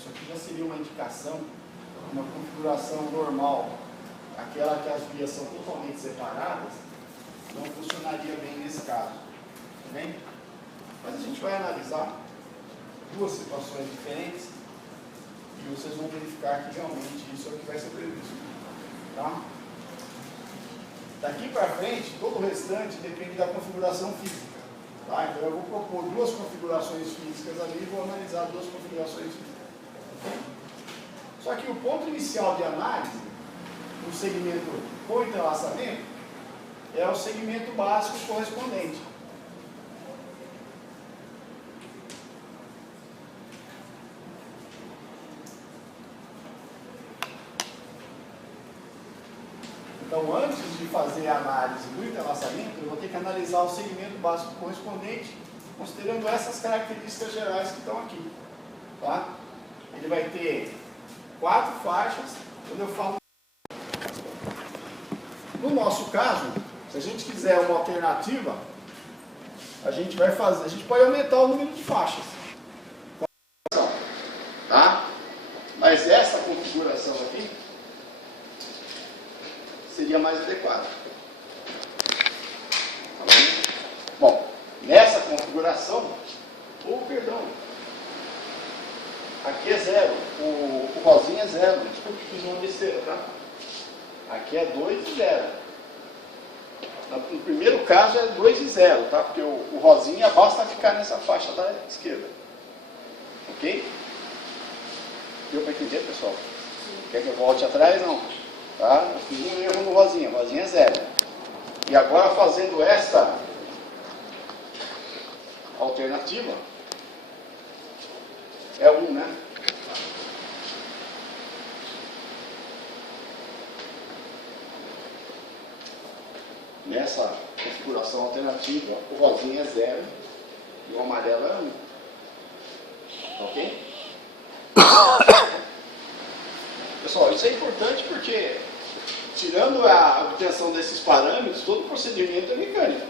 isso aqui já seria uma indicação, uma configuração normal, aquela que as vias são totalmente separadas, não funcionaria bem nesse caso. Tá bem? Mas a gente vai analisar duas situações diferentes e vocês vão verificar que realmente isso é o que vai ser previsto. Tá? Daqui para frente, todo o restante depende da configuração física. Tá? Então eu vou propor duas configurações físicas ali e vou analisar duas configurações físicas. Só que o ponto inicial de análise, no segmento com entrelaçamento, é o segmento básico correspondente. Então, antes de fazer a análise do entrelaçamento, eu vou ter que analisar o segmento básico correspondente, considerando essas características gerais que estão aqui. Tá? Ele vai ter 4 faixas. Quando eu falo... No nosso caso, se a gente quiser uma alternativa, a gente vai fazer, a gente pode aumentar o número de faixas. Tá? Mas essa configuração aqui seria mais adequada. Tá bom? Bom, nessa configuração, perdão, aqui é 0, o rosinha é 0, desculpa que fiz uma besteira, tá? Aqui é 2 e 0. No primeiro caso é 2 e 0, tá? Porque o rosinha basta ficar nessa faixa da esquerda. Ok? Deu para entender, pessoal? Quer que eu volte atrás? Não. Tá? Eu fiz um erro no rosinha. Rosinha é 0. E agora fazendo esta alternativa, é 1, né? Nessa configuração alternativa, o rosinha é 0 e o amarelo é 1. Ok? Pessoal, isso é importante porque, tirando a obtenção desses parâmetros, todo o procedimento é mecânico.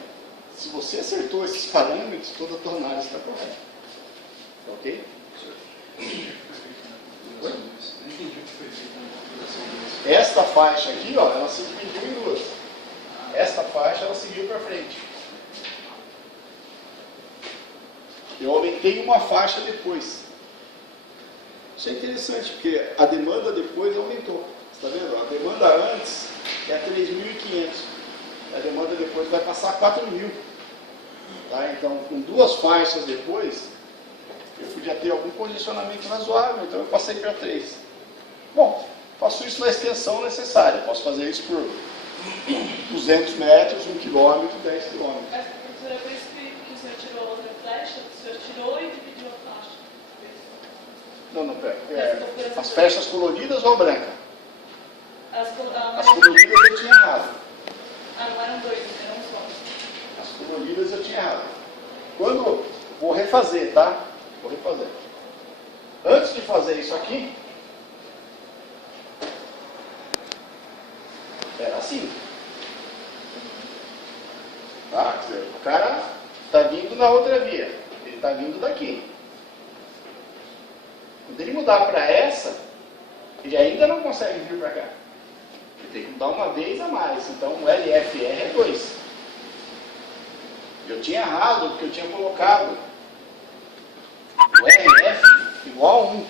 Se você acertou esses parâmetros, toda a tua análise está correta. Ok? Esta faixa aqui, ó, ela se dividiu em duas. Esta faixa ela seguiu para frente. Eu aumentei uma faixa depois. Isso é interessante, porque a demanda depois aumentou. Você está vendo? A demanda antes é 3.500. A demanda depois vai passar a 4.000. Tá? Então, com duas faixas depois, eu podia ter algum condicionamento razoável, então eu passei para 3. Bom, faço isso na extensão necessária. Posso fazer isso por 200 metros, 1 quilômetro, 10 quilômetros. Mas, professora, por isso que o senhor tirou outra flecha, o senhor tirou e dividiu a faixa. Não, pera. As flechas coloridas ou branca? As coloridas eu tinha errado. Ah, não eram 2, eram um só. As coloridas eu tinha errado. Quando... Vou refazer, tá? Vou refazer. Antes de fazer isso aqui, era assim. Tá? O cara está vindo na outra via. Ele está vindo daqui. Quando ele mudar para essa, ele ainda não consegue vir para cá. Ele tem que mudar uma vez a mais. Então o LFR é 2. Eu tinha errado, porque eu tinha colocado o RF igual a 1.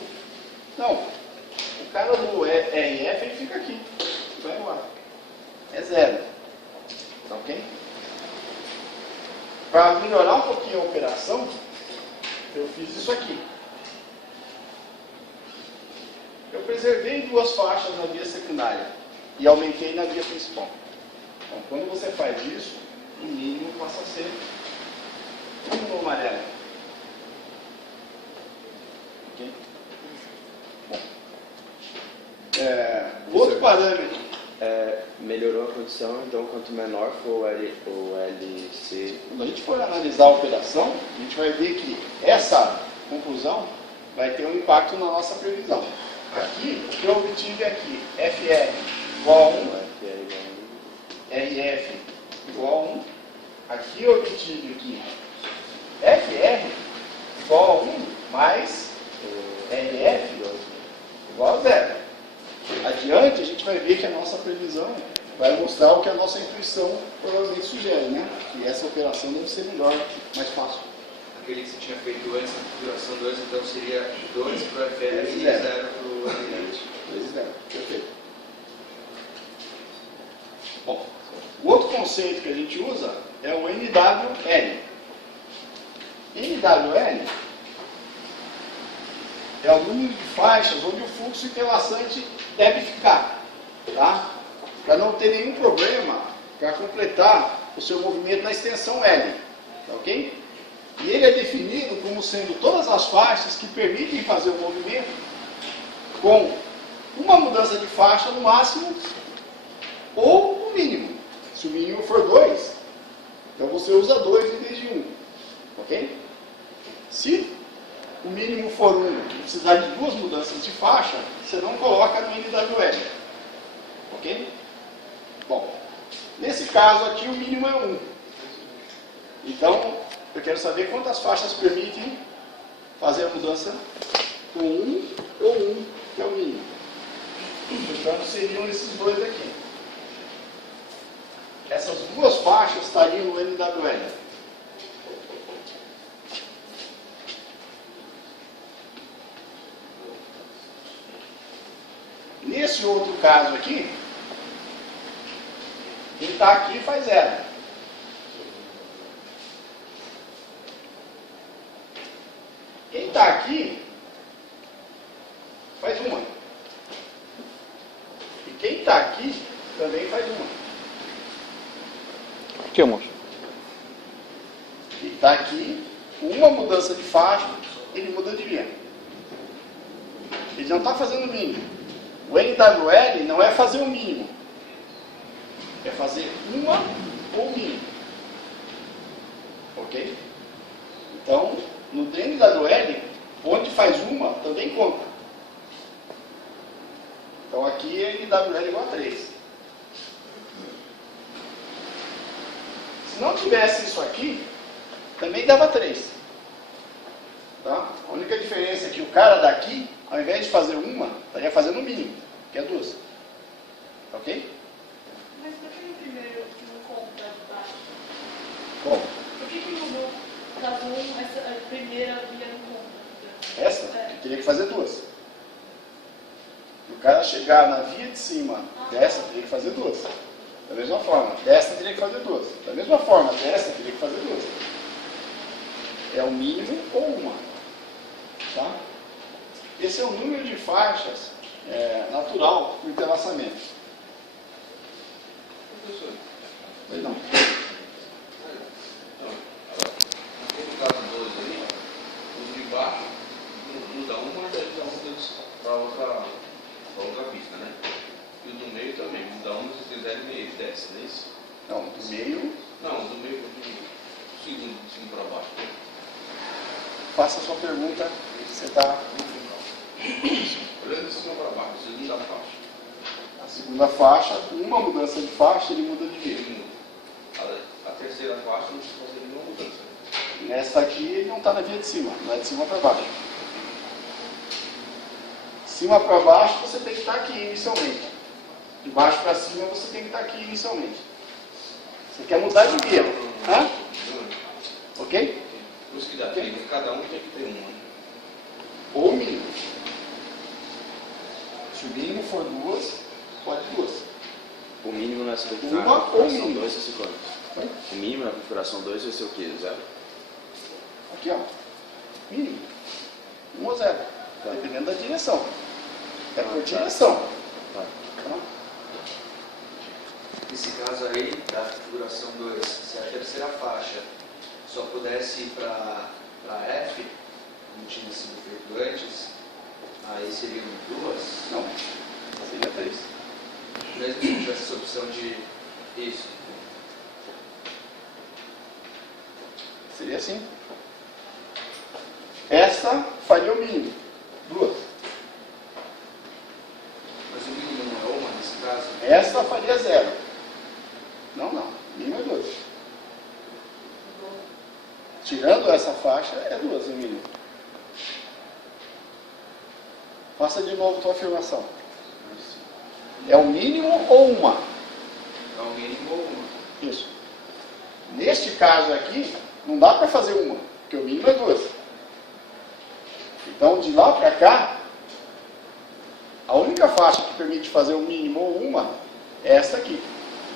Não. O cara do RF ele fica aqui. Vai embora. É 0. Tá ok? Para melhorar um pouquinho a operação, eu fiz isso aqui. Eu preservei 2 faixas na via secundária e aumentei na via principal. Então, quando você faz isso, o mínimo passa a ser 1 no amarelo. Ok? Bom. Outro parâmetro. Melhorou a condição, então quanto menor for o LC... Quando a gente for analisar a operação, a gente vai ver que essa conclusão vai ter um impacto na nossa previsão. Aqui, o que eu obtive aqui, FR igual a 1, RF igual a 1. Aqui eu obtive aqui FR igual a 1 mais RF igual a zero. Adiante, a gente vai ver que a nossa previsão vai mostrar o que a nossa intuição provavelmente sugere, né? Que essa operação deve ser melhor, mais fácil. Aquele que você tinha feito antes, a configuração 2, então seria 2 para o FF e 0 para o adiante. 2 e 0, perfeito. Bom, o outro conceito que a gente usa é o NWL. NWL é o número de faixas onde o fluxo interlaçante deve ficar, tá? Para não ter nenhum problema para completar o seu movimento na extensão L, tá ok? E ele é definido como sendo todas as faixas que permitem fazer o movimento com uma mudança de faixa no máximo ou no mínimo. Se o mínimo for 2, então você usa 2 em vez de 1, ok? Se o mínimo for 1 e precisar de 2 mudanças de faixa, você não coloca no NWL, ok? Bom, nesse caso aqui o mínimo é 1. Então, eu quero saber quantas faixas permitem fazer a mudança com 1 ou 1, que é o mínimo. Portanto, seriam esses dois aqui. Essas duas faixas estariam no NWL. Nesse outro caso aqui, quem está aqui faz 0. Quem está aqui faz 1. E quem está aqui também faz 1. Por que, moço? Quem está aqui, com uma mudança de faixa, ele muda de via. Ele não está fazendo o mínimo. O NWL não é fazer o mínimo. É fazer uma ou mínimo. Ok? Então, no NWL, onde faz uma, também conta. Então aqui é NWL igual a 3. Se não tivesse isso aqui, também dava 3. Tá? A única diferença é que o cara daqui, ao invés de fazer uma, estaria fazendo o mínimo, que é 2. Ok? Mas por que no primeiro não conta baixo? Bom, Por que no caso 1, essa primeira via não conta? essa teria que fazer 2. O cara chegar na via de cima dessa, teria que fazer 2. Da mesma forma, dessa teria que fazer 2. Da mesma forma, dessa teria que fazer 2. É o mínimo ou uma. Tá? Esse é o número de faixas natural do entrelaçamento. Professor, Pois não. naquele caso 2 ali, os de baixo muda uma, daí já muda para outra pista, né? E o do meio também, muda uma, se quiserem, ele desce, não é isso? Não, do meio, Não, o do meio, do segundo, de cima para baixo. faça a sua pergunta. Você está. Olhando de cima para baixo, segunda faixa. A segunda faixa, uma mudança de faixa, ele muda de via. Ele muda. A terceira faixa não precisa fazer nenhuma mudança. Nessa aqui, ele não está na via de cima, não é de cima para baixo. De cima para baixo, você tem que estar aqui inicialmente. De baixo para cima, você tem que estar aqui inicialmente. Você quer mudar de via. Hã? Ok? Por isso que dá 3, cada um tem que ter uma. Ou mínimo. Se o mínimo for 2, pode 2. O mínimo na Uma configuração ou mínimo? 2 vai ser quanto? O mínimo na configuração 2 vai ser o quê? 0? Aqui, ó. Mínimo. 1 ou 0. Dependendo da direção. É por direção. Tá. Tá? Nesse caso aí, da configuração 2, se a terceira faixa só pudesse ir para F, como tinha sido feito antes, aí seriam 2. Não. Seria 3. Mesmo se tivesse essa opção de isso. Seria assim. Essa faria o mínimo. 2. Mas o mínimo não é uma nesse caso? Essa faria 0. Não, não. Mínimo é 2. Tirando essa faixa, é 2 o mínimo. Faça de novo a tua afirmação. É o mínimo ou uma? É o mínimo ou uma. Isso. Neste caso aqui, não dá para fazer uma, porque o mínimo é 2. Então, de lá para cá, a única faixa que permite fazer o mínimo ou uma é esta aqui.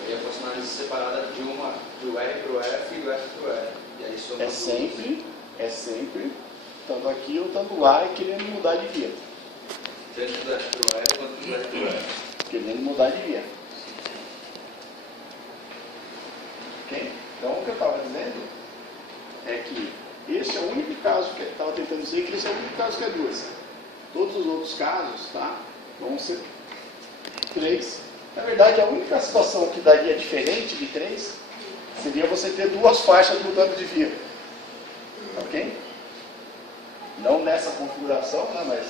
E a funcionalidade separada de do R para o F e do F para o R. E aí soma É sempre, estando aqui ou estando lá e querendo mudar de via. tanto do F para o R quanto do F para o F. Querendo mudar de via. Ok? Então, o que eu estava dizendo é que esse é o único caso que eu estava tentando dizer que esse é o único caso que é 2. Todos os outros casos, tá? Vão ser 3. Na verdade, a única situação que daria diferente de 3 seria você ter 2 faixas mudando de via. Ok? Não nessa configuração, né? Mas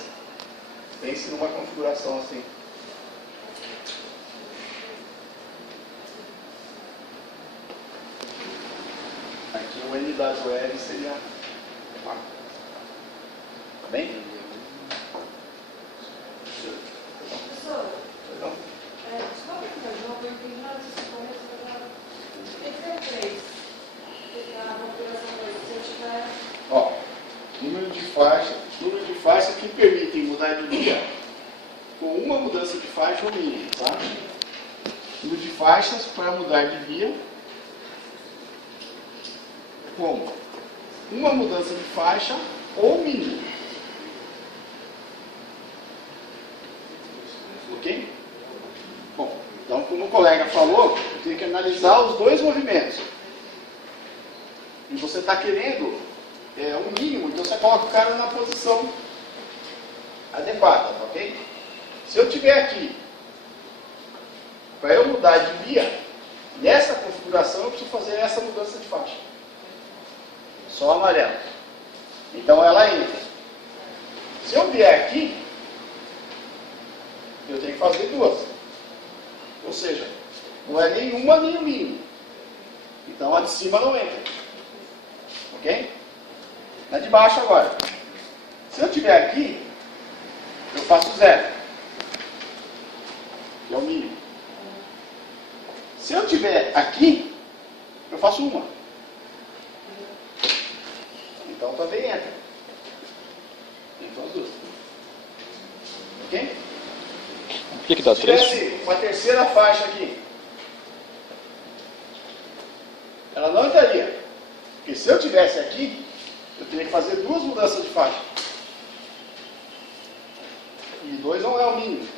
pense numa configuração assim. Aqui o NWL seria 4. Tá bem? Professor, Perdão? só uma pergunta, eu entendi nada disso começo, mas tem que ser 3. Na configuração 2, se eu tiver... Ó, número de faixas que permitem mudar de via com uma mudança de faixa ou mínimo, tá? Número de faixas para mudar de via com uma mudança de faixa ou mínimo. Ok? Bom, então como o colega falou, eu tenho que analisar os dois movimentos. E você está querendo o mínimo, então você coloca o cara na posição adequada, ok? Se eu tiver aqui, para eu mudar de via, nessa configuração eu preciso fazer essa mudança de faixa. Só amarelo. Então ela entra. Se eu vier aqui, eu tenho que fazer 2. Ou seja, não é nenhuma nem o mínimo. Então a de cima não entra. Ok? Na de baixo agora. Se eu tiver aqui, eu faço 0. Que é o mínimo. Se eu tiver aqui, eu faço 1. Então também entra. Então as duas. Ok? Por que dá Se 3? tivesse uma terceira faixa aqui, ela não entraria. Porque se eu tivesse aqui, eu teria que fazer 2 mudanças de faixa. E 2 não é o mínimo.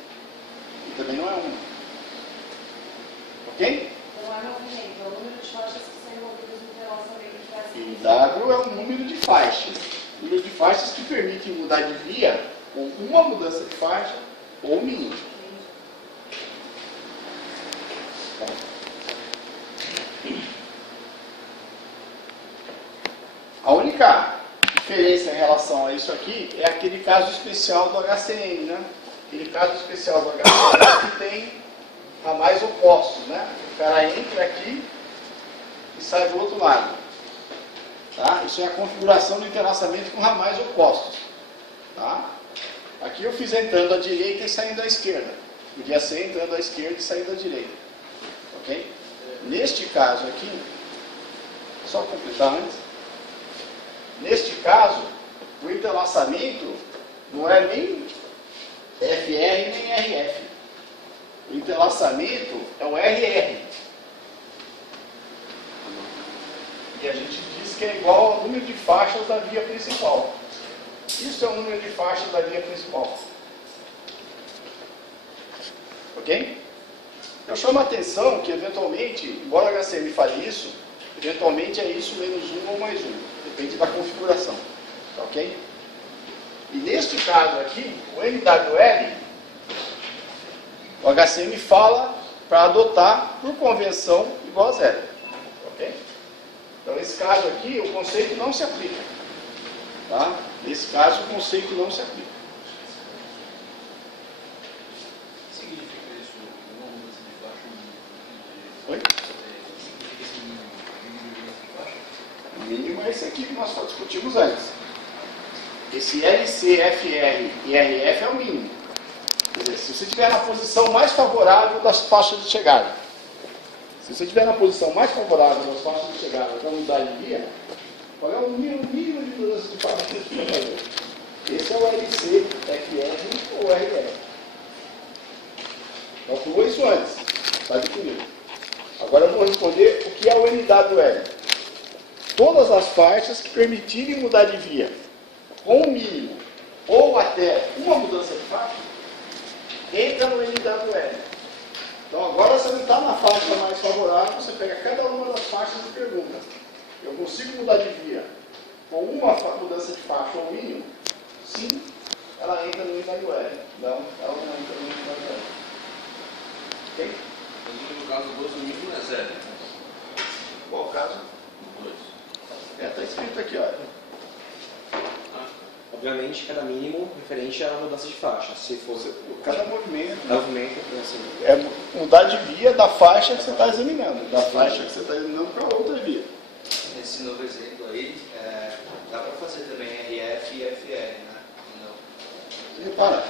E também não é 1. Ok? Não é movimento, é o número de faixas que são envolvidas no interlaçamento que faz E W é o número de faixas. Número de faixas que permitem mudar de via com uma mudança de faixa ou mínimo. A única diferença em relação a isso aqui é aquele caso especial do HCM, né? Aquele caso especial do HCM que tem ramais opostos, né? O cara entra aqui e sai do outro lado. Tá? Isso é a configuração do entrelaçamento com ramais opostos. Tá? Aqui eu fiz entrando à direita e saindo à esquerda. Podia ser entrando à esquerda e saindo à direita. Ok? Neste caso aqui, só completar antes. Neste caso, o entrelaçamento não é nem FR nem RF. O entrelaçamento é o RR. E a gente diz que é igual ao número de faixas da via principal. Isso é o número de faixas da via principal. Ok? Eu chamo a atenção que, eventualmente, embora o HCM fale isso, eventualmente é isso menos 1 ou mais 1. Depende da configuração. Tá ok? E neste caso aqui, o MWL, o HCM fala para adotar, por convenção, igual a 0. Ok? Então, nesse caso aqui, o conceito não se aplica. Tá? Nesse caso, o conceito não se aplica. Significa isso uma mudança de faixa? Oi? Significa esse mínimo? Mínimo de mudança de faixa? O mínimo é esse aqui que nós só discutimos antes. esse LC, FR e RF é o mínimo. Quer dizer, se você estiver na posição mais favorável das faixas de chegada, se você estiver na posição mais favorável das faixas de chegada da unidade de via, qual é o mínimo de mudança de faixa que você vai fazer? Esse é o LC, FR ou RF. Calculou isso antes, está definido. Agora eu vou responder o que é o NWL. Todas as faixas que permitirem mudar de via com o mínimo ou até uma mudança de faixa, entra no NWL. Então agora você não está na faixa mais favorável, você pega cada uma das faixas e pergunta: eu consigo mudar de via com uma mudança de faixa ou mínimo? Sim, ela entra no NWL. Não, ela não entra no NWL. Ok? Mas no caso 2, o mínimo é 0. Qual o caso? 2. Está escrito aqui, olha. Obviamente, cada mínimo referente à mudança de faixa. Se fosse Cada movimento assim, é mudar de via da faixa que você está examinando, da faixa que você está examinando para outra via. Nesse novo exemplo aí, dá para fazer também RF e FR, né? Não. Repara,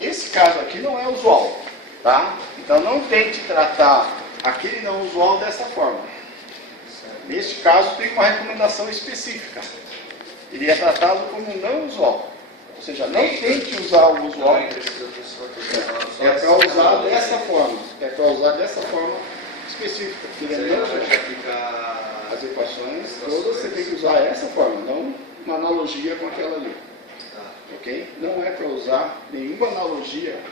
esse caso aqui não é usual, tá? Então não tente tratar aquele não usual dessa forma. Neste caso tem uma recomendação específica. Ele é tratado como não usual. Ou seja, não tente usar o usual. É para usar dessa forma. É para usar dessa forma específica. Porque ele é não usual. Aplicar As equações todas você tem que usar essa forma, não uma analogia com aquela ali. Ok? Não é para usar nenhuma analogia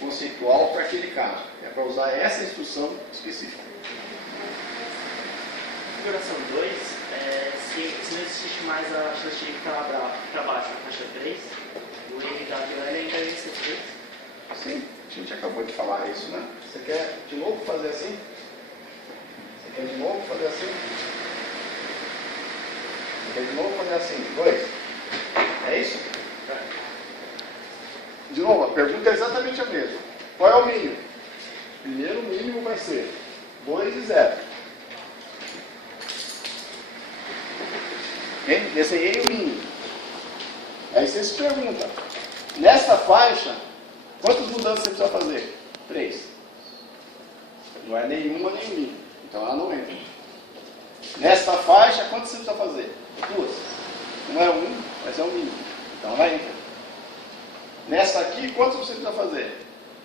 conceitual para aquele caso. É para usar essa instrução específica. Configuração 2, se não existe mais a chance de ficar para baixo na faixa 3, o NWL ainda é NC3? Sim, a gente acabou de falar isso, né? Você quer de novo fazer assim? Você quer de novo fazer assim? Você quer de novo fazer assim? 2? É isso? De novo, a pergunta é exatamente a mesma. Qual é o mínimo? Primeiro, o mínimo vai ser 2 e 0. Ok? Desenhei o mínimo. Aí você se pergunta, nessa faixa, quantas mudanças você precisa fazer? 3. Não é nenhuma nem mínimo. Então ela não entra. Nesta faixa, quantas você precisa fazer? 2. Não é 1, mas é o mínimo. Então ela entra. Nessa aqui, quantas você precisa fazer?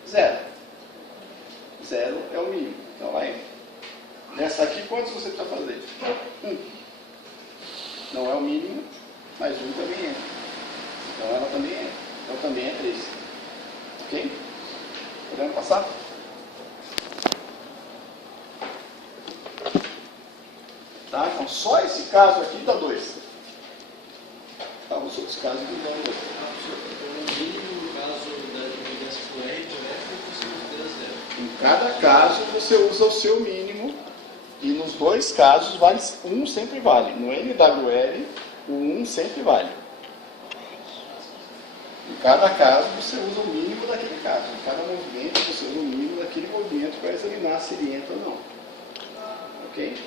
0. 0 é o mínimo. Então ela entra. Nessa aqui, quantas você precisa fazer? 1. Não é o mínimo, mas 1 também entra. Então ela também entra. Então também é 3. Ok? Podemos passar? Tá? Então só esse caso aqui dá 2. Tá? Os outros casos não dão 2. O mínimo, no caso da mudança por R por F, você considera 0. Em cada caso você usa o seu mínimo. E nos dois casos, 1 sempre vale. No NWL, o 1 sempre vale. Em cada caso, você usa o mínimo daquele caso. Em cada movimento, você usa o mínimo daquele movimento para examinar se ele entra ou não. Ok?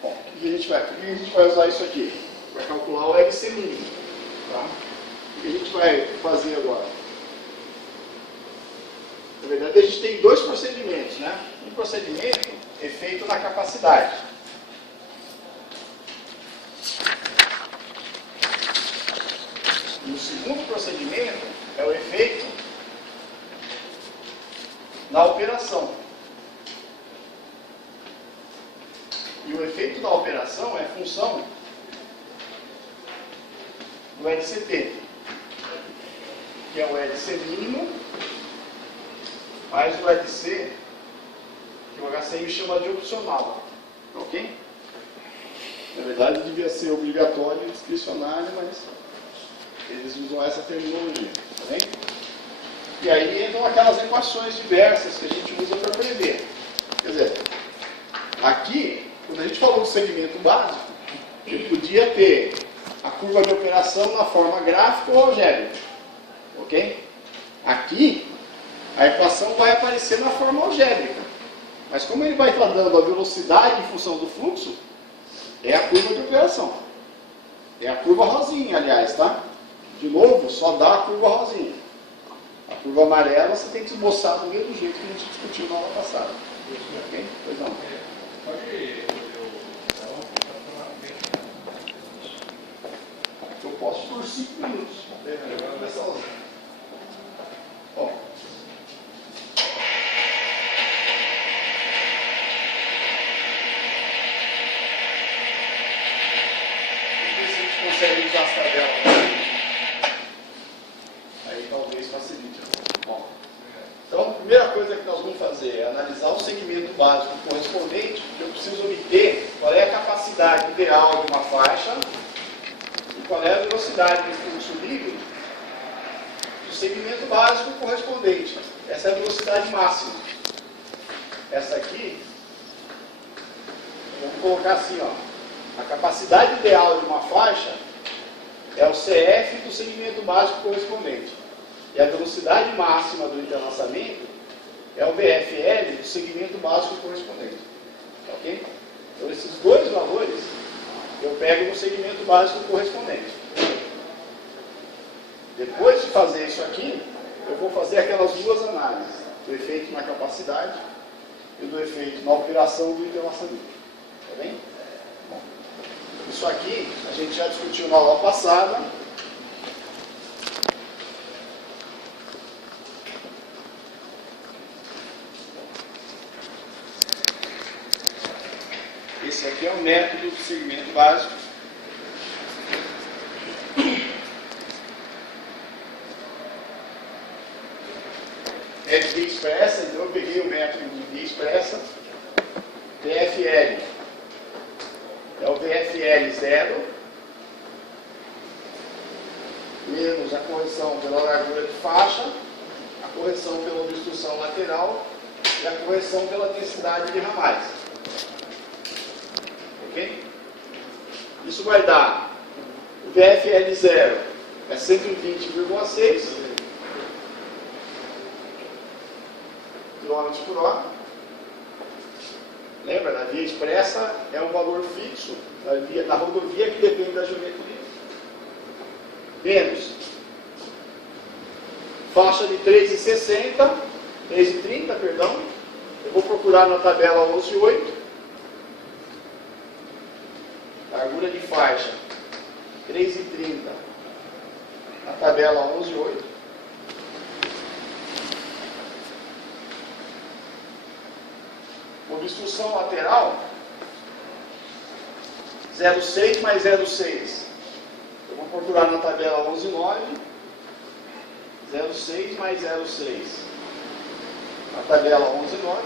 Bom, por que a gente vai usar isso aqui? Para calcular o LC mínimo. Tá? O que a gente vai fazer agora? Na verdade, a gente tem 2 procedimentos, né? Um procedimento é feito na capacidade. E o segundo procedimento é o efeito na operação. E o efeito da operação é função do LCT, que é o LC mínimo mais o LC, que o HCI chama de opcional. Ok? Na verdade, devia ser obrigatório e discricionário, mas eles usam essa terminologia. Tá bem? E aí entram aquelas equações diversas que a gente usa para prever. Quer dizer, aqui, quando a gente falou do segmento básico, ele podia ter a curva de operação na forma gráfica ou algébrica. Ok? Aqui, a equação vai aparecer na forma algébrica. Mas como ele vai estar dando a velocidade em função do fluxo, É a curva de operação. É a curva rosinha, aliás, tá? De novo, só dá a curva rosinha. A curva amarela você tem que esboçar do mesmo jeito que a gente discutiu na aula passada. Ok? Pois não. Eu posso por 5 minutos. Ó. Consegue usar as tabelas. Aí talvez facilite. Bom, então, a primeira coisa que nós vamos fazer é analisar o segmento básico correspondente, porque eu preciso obter qual é a capacidade ideal de uma faixa e qual é a velocidade de fluxo livre do segmento básico correspondente. Essa é a velocidade máxima. Essa aqui, vamos colocar assim, ó. A capacidade ideal de uma faixa é o CF do segmento básico correspondente. E a velocidade máxima do entrelaçamento é o BFL do segmento básico correspondente. Ok? Então, esses dois valores eu pego no segmento básico correspondente. Depois de fazer isso aqui, eu vou fazer aquelas duas análises, do efeito na capacidade e do efeito na operação do entrelaçamento. Tá bem? Bom, isso aqui a gente já discutiu na aula passada. Esse aqui é o método do segmento básico. É de via expressa, então eu peguei o método de via expressa. VFL é o VFL 0 menos a correção pela largura de faixa, a correção pela obstrução lateral e a correção pela densidade de ramais. Ok? Isso vai dar o VFL 0 é 120,6 km por hora. Lembra, na via expressa é um valor fixo na rodovia que depende da geometria. Menos faixa de 3,60, 3,30, perdão. Eu vou procurar na tabela 11,8. Largura de faixa 3,30. Na tabela 11,8. Obstrução lateral 0,6 mais 0,6. Eu vou procurar na tabela 11,9. 0,6 mais 0,6. Na tabela 11,9.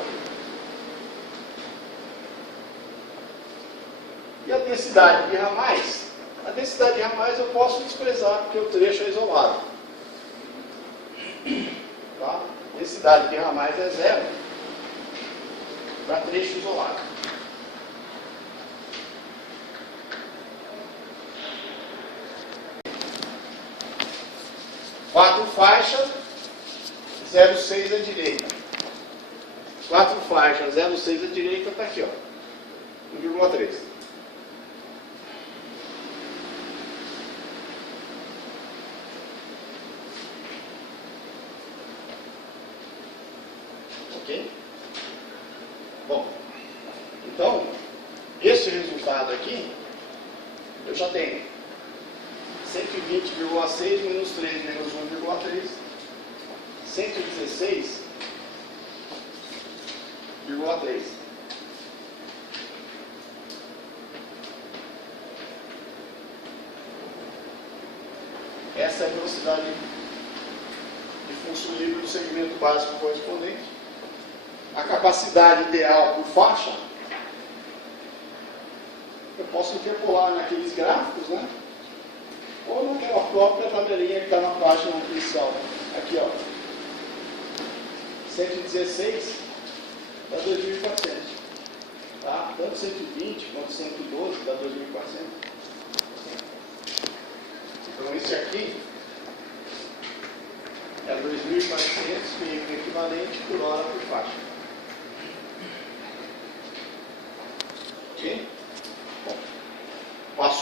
E a densidade de ramais? A densidade de ramais eu posso desprezar porque o trecho é isolado. Tá? A densidade de ramais é 0 para trecho isolado. Quatro faixas, 0,6 à direita. 4 faixas, 0,6 à direita, está aqui, ó. 1,3. Ok? Bom, então, esse resultado aqui, eu já tenho 120,6 menos 3 menos 1,3, 116,3. Essa é a velocidade de fluxo livre do segmento básico correspondente. A capacidade ideal por faixa, eu posso interpolar naqueles gráficos, né? Ou naquela própria tabelinha que está na página inicial. Aqui, ó. 116 dá 2.400. Tá? Tanto 120 quanto 112 dá 2.400. Então, esse aqui é 2.400 veículo equivalente por hora por faixa. Ok? Bom,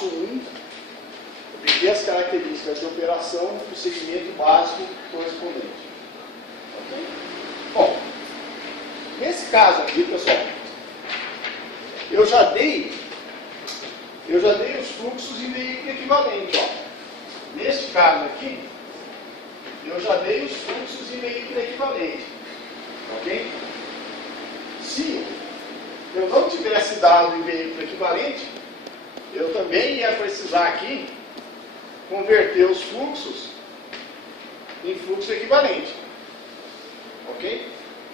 passo 1, obter as características de operação do segmento básico correspondente. Ok? Bom, nesse caso aqui, pessoal, eu já dei os fluxos em veículo equivalente. Ó. Neste caso aqui, eu já dei os fluxos em veículo equivalente. Ok? Se eu não tivesse dado em veículo equivalente, eu também ia precisar aqui converter os fluxos em fluxo equivalente. Ok?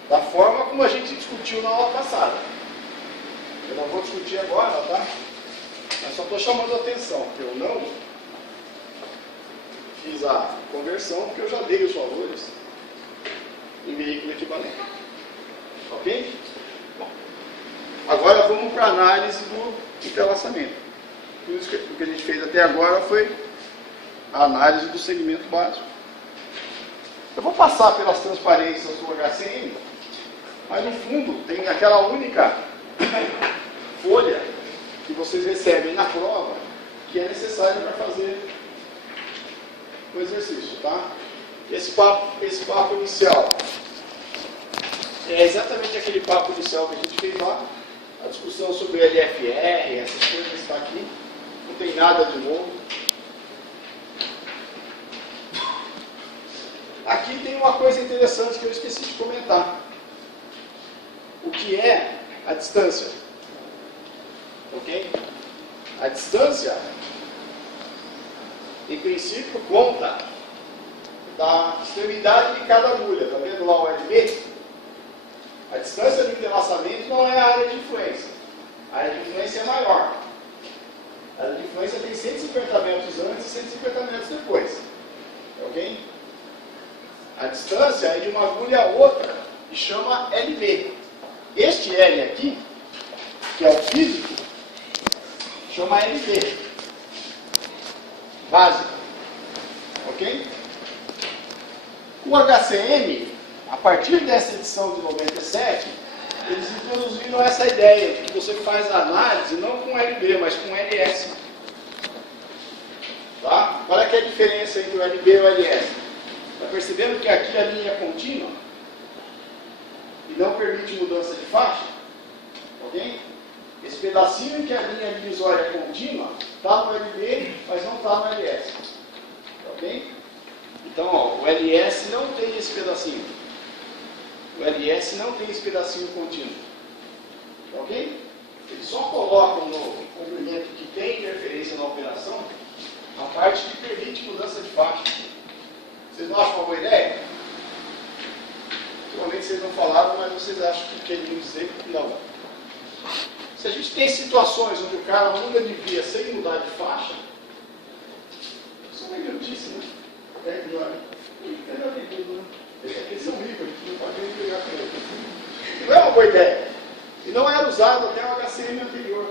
Da forma como a gente discutiu na aula passada. Eu não vou discutir agora, tá? Mas só estou chamando a atenção, que eu não fiz a conversão, porque eu já dei os valores em veículo equivalente. Ok? Bom, agora vamos para a análise do entrelaçamento. Tudo isso que a gente fez até agora foi a análise do segmento básico. Eu vou passar pelas transparências do HCM, mas no fundo tem aquela única folha que vocês recebem na prova que é necessária para fazer o exercício, tá? Esse papo inicial é exatamente aquele papo inicial que a gente fez lá. A discussão sobre LFR, essas coisas está aqui. Não tem nada de novo. Aqui tem uma coisa interessante que eu esqueci de comentar. O que é a distância? Ok? A distância, em princípio, conta da extremidade de cada agulha. Está vendo lá o LB? A distância do entrelaçamento não é a área de influência. A área de influência é maior. A área de influência tem 150 metros antes e 150 metros depois. Ok? A distância é de uma agulha a outra e chama LB. Este L aqui, que é o físico, chama LB. Básico. Ok? O HCM, a partir dessa edição de 97, eles introduziram essa ideia de que você faz a análise não com LB, mas com LS. Tá? Qual é que é a diferença entre o LB e o LS? Está percebendo que aqui a linha é contínua e não permite mudança de faixa? Ok? Esse pedacinho que a linha divisória é contínua está no LB, mas não está no LS. Ok? Então, ó, o LS não tem esse pedacinho. O LS não tem esse pedacinho contínuo. Ok? Eles só colocam no comprimento que tem interferência na operação a parte que permite mudança de faixa. Vocês não acham uma boa ideia? Provavelmente vocês não falaram, mas vocês acham que queriam dizer que não. Se a gente tem situações onde o cara muda de via sem mudar de faixa, isso é uma idiotice, né? É melhor de tudo, né? Esse aqui são livros, não pode nem pegar com ele. Não é uma boa ideia. E não era usado até o HCM anterior.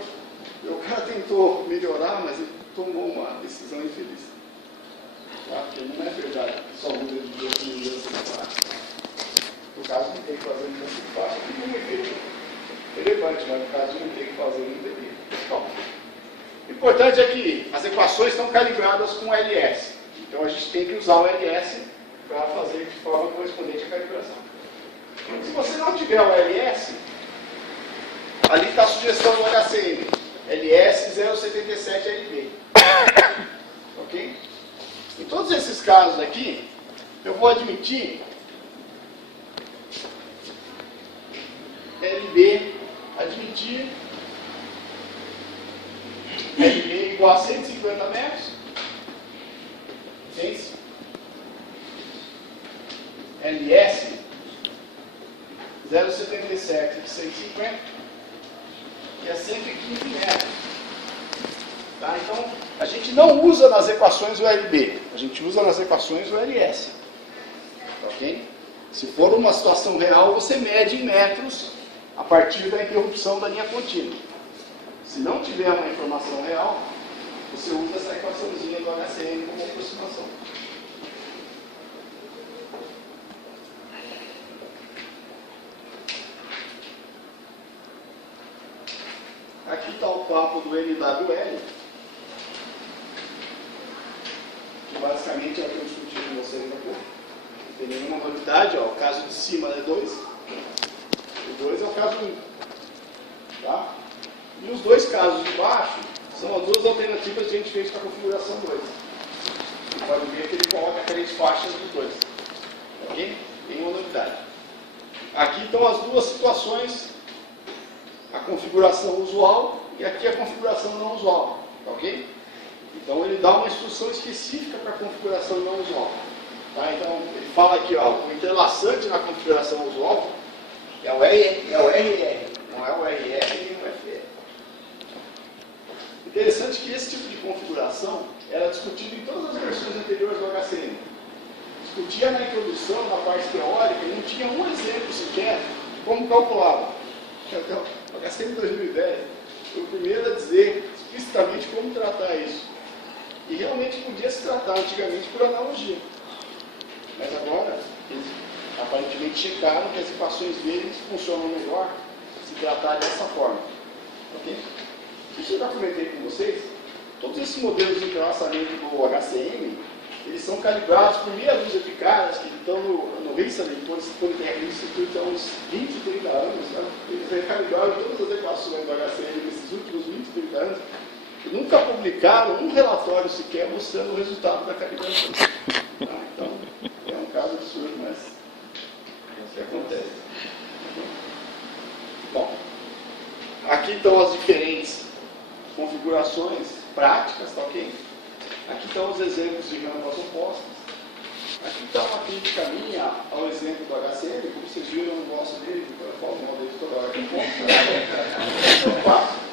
E o cara tentou melhorar, mas ele tomou uma decisão infeliz. Tá? Porque não é verdade que só muda de via com mudança de faixa. No caso de ter que fazer mudança de faixa, tem um efeito relevante, mas no caso de não ter que fazer, não deveria. Bom, o importante é que as equações estão calibradas com LS. Então a gente tem que usar o LS para fazer de forma correspondente à calibração. Se você não tiver o LS, ali está a sugestão do HCM. LS 077 LB. Ok? Em todos esses casos aqui, eu vou admitir LB, admitir LB igual a 150 metros, LS 0,77 de 150, que é 115 metros. Tá? Então, a gente não usa nas equações o LB, a gente usa nas equações o LS. Ok? Se for uma situação real, você mede em metros a partir da interrupção da linha contínua. Se não tiver uma informação real, você usa essa equaçãozinha do HCM como aproximação. Aqui está o papo do NWL. basicamente é o que eu discuti com vocês há pouco. Não tem nenhuma novidade, ó, o caso de cima é 2, o 2 é o caso 1. Tá? E os dois casos de baixo são as duas alternativas que a gente fez para a configuração 2. Você pode ver que ele coloca 3 faixas dos dois. Ok? Nenhuma novidade. Aqui estão as duas situações, a configuração usual e aqui a configuração não usual. Ok? Então ele dá uma instrução específica para a configuração não usual. Tá? Então ele fala aqui, ó, o entrelaçante na configuração usual é o RR, não é o RR nem o FR. Interessante que esse tipo de configuração era discutido em todas as versões anteriores do HCM. Discutia na introdução, na parte teórica, e não tinha um exemplo sequer de como calculava. Então, o HCM 2010 foi o primeiro a dizer explicitamente como tratar isso. E realmente podia se tratar antigamente por analogia. Mas agora, eles aparentemente checaram que as equações deles funcionam melhor se tratar dessa forma. Ok? Isso eu já comentei com vocês. Todos esses modelos de entrelaçamento do HCM, eles são calibrados por meia dúzia de caras que estão no Riesling, Politécnico Instituto há uns 20, 30 anos. Né? Eles calibraram todas as equações do HCM nesses últimos 20, 30 anos. E nunca publicaram um relatório sequer mostrando o resultado da calibração. Então, é um caso absurdo, mas é o que acontece. Bom, aqui estão as diferentes configurações práticas, tá ok? Aqui estão os exemplos de rampas opostas. Aqui está uma crítica minha ao exemplo do HCM, como vocês viram, eu não gosto dele, eu falo mal dele toda hora que eu posso. Eu faço.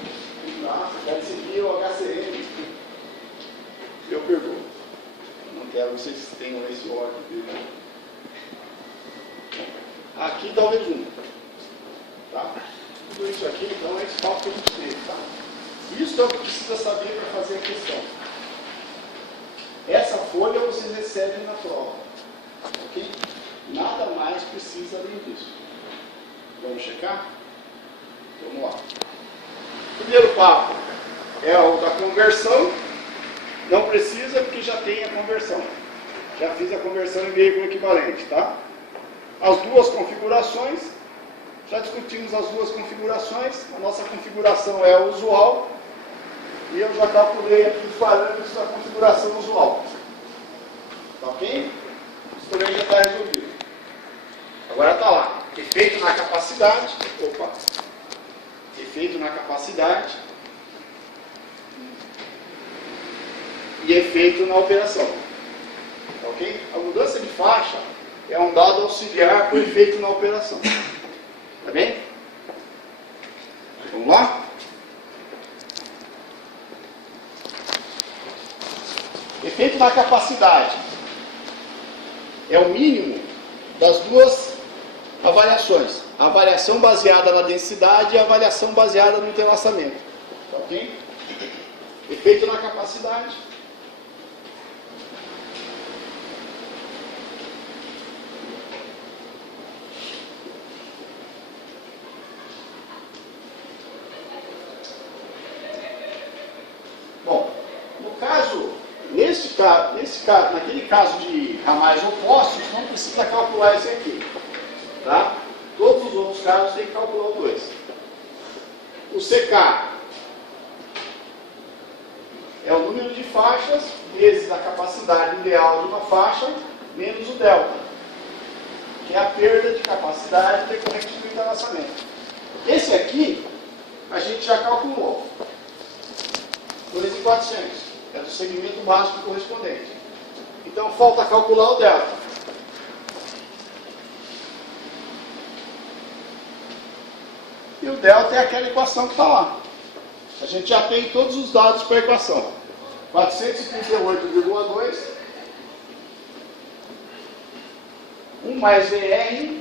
Nossa, quero seguir o HCM. Eu pergunto. Não quero que vocês tenham esse ódio dele. Aqui está o resumo. Tá? Tudo isso aqui, então, é esse papo que a gente teve. Tá? Isso é o que precisa saber para fazer a questão. Essa folha vocês recebem na prova. Ok? Nada mais precisa além disso. Vamos checar? Vamos lá. Primeiro papo é o da conversão. Não precisa porque já tem a conversão. Já fiz a conversão em veículo equivalente, tá? As duas configurações. Já discutimos as duas configurações. A nossa configuração é a usual. E eu já calculei aqui os parâmetros da configuração usual. Tá ok? Isso também já está resolvido. Agora está lá. Efeito na capacidade. Opa! Efeito na capacidade. E efeito na operação. Tá ok? A mudança de faixa é um dado auxiliar para o efeito na operação. Tá bem? Vamos lá? Efeito na capacidade é o mínimo das duas avaliações. A avaliação baseada na densidade e a avaliação baseada no entrelaçamento. Tá ok? Efeito na capacidade. Bom, no caso, naquele caso de ramais opostos, não precisa calcular esse aqui. Tá? Todos os outros casos tem que calcular o 2. O CK é o número de faixas vezes a capacidade ideal de uma faixa menos o delta, que é a perda de capacidade decorrente do entrelaçamento. Esse aqui a gente já calculou. 2.400. É do segmento básico correspondente. Então falta calcular o delta. E o delta é aquela equação que está lá. A gente já tem todos os dados para a equação. 438,2. 1 mais VR,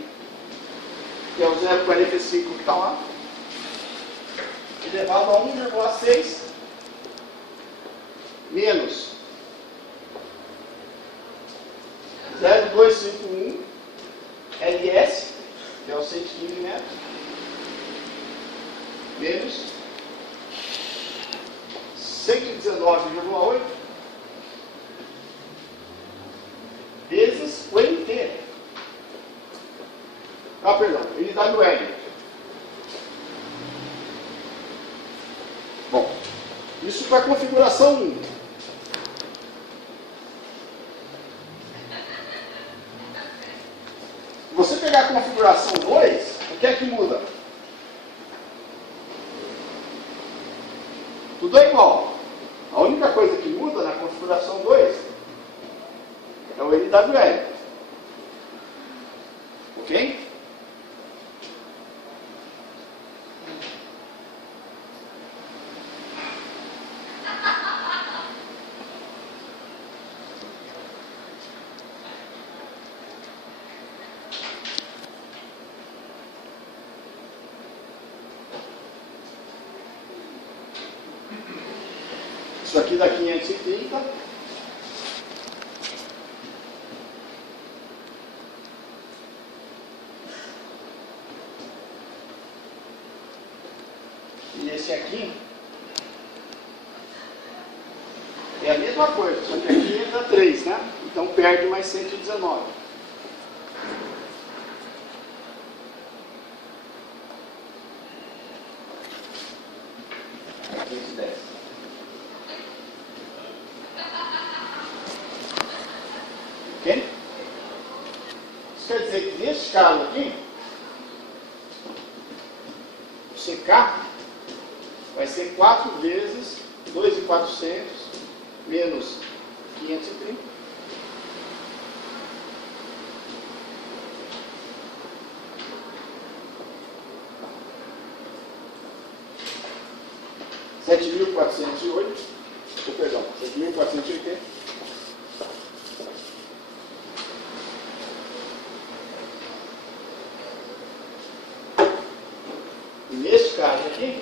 que é o 0,45 que está lá, elevado a 1,6 menos 0,251 LS, que é o 115 metros, menos 119,8 Ah, perdão, NWL. Bom, isso para a configuração 1. Se você pegar a configuração 2, o que é que muda? Tudo é igual. A única coisa que muda na configuração 2 é o NWL. Ok? Isso aqui dá 530. E esse aqui é a mesma coisa, só que aqui entra 3, né? Então perde mais 119. Aqui 10. Ok? Isso quer dizer que nesse caso aqui, o CK vai ser 4 vezes 2.400 menos 530. Perdão, 7.480. E nesse caso aqui,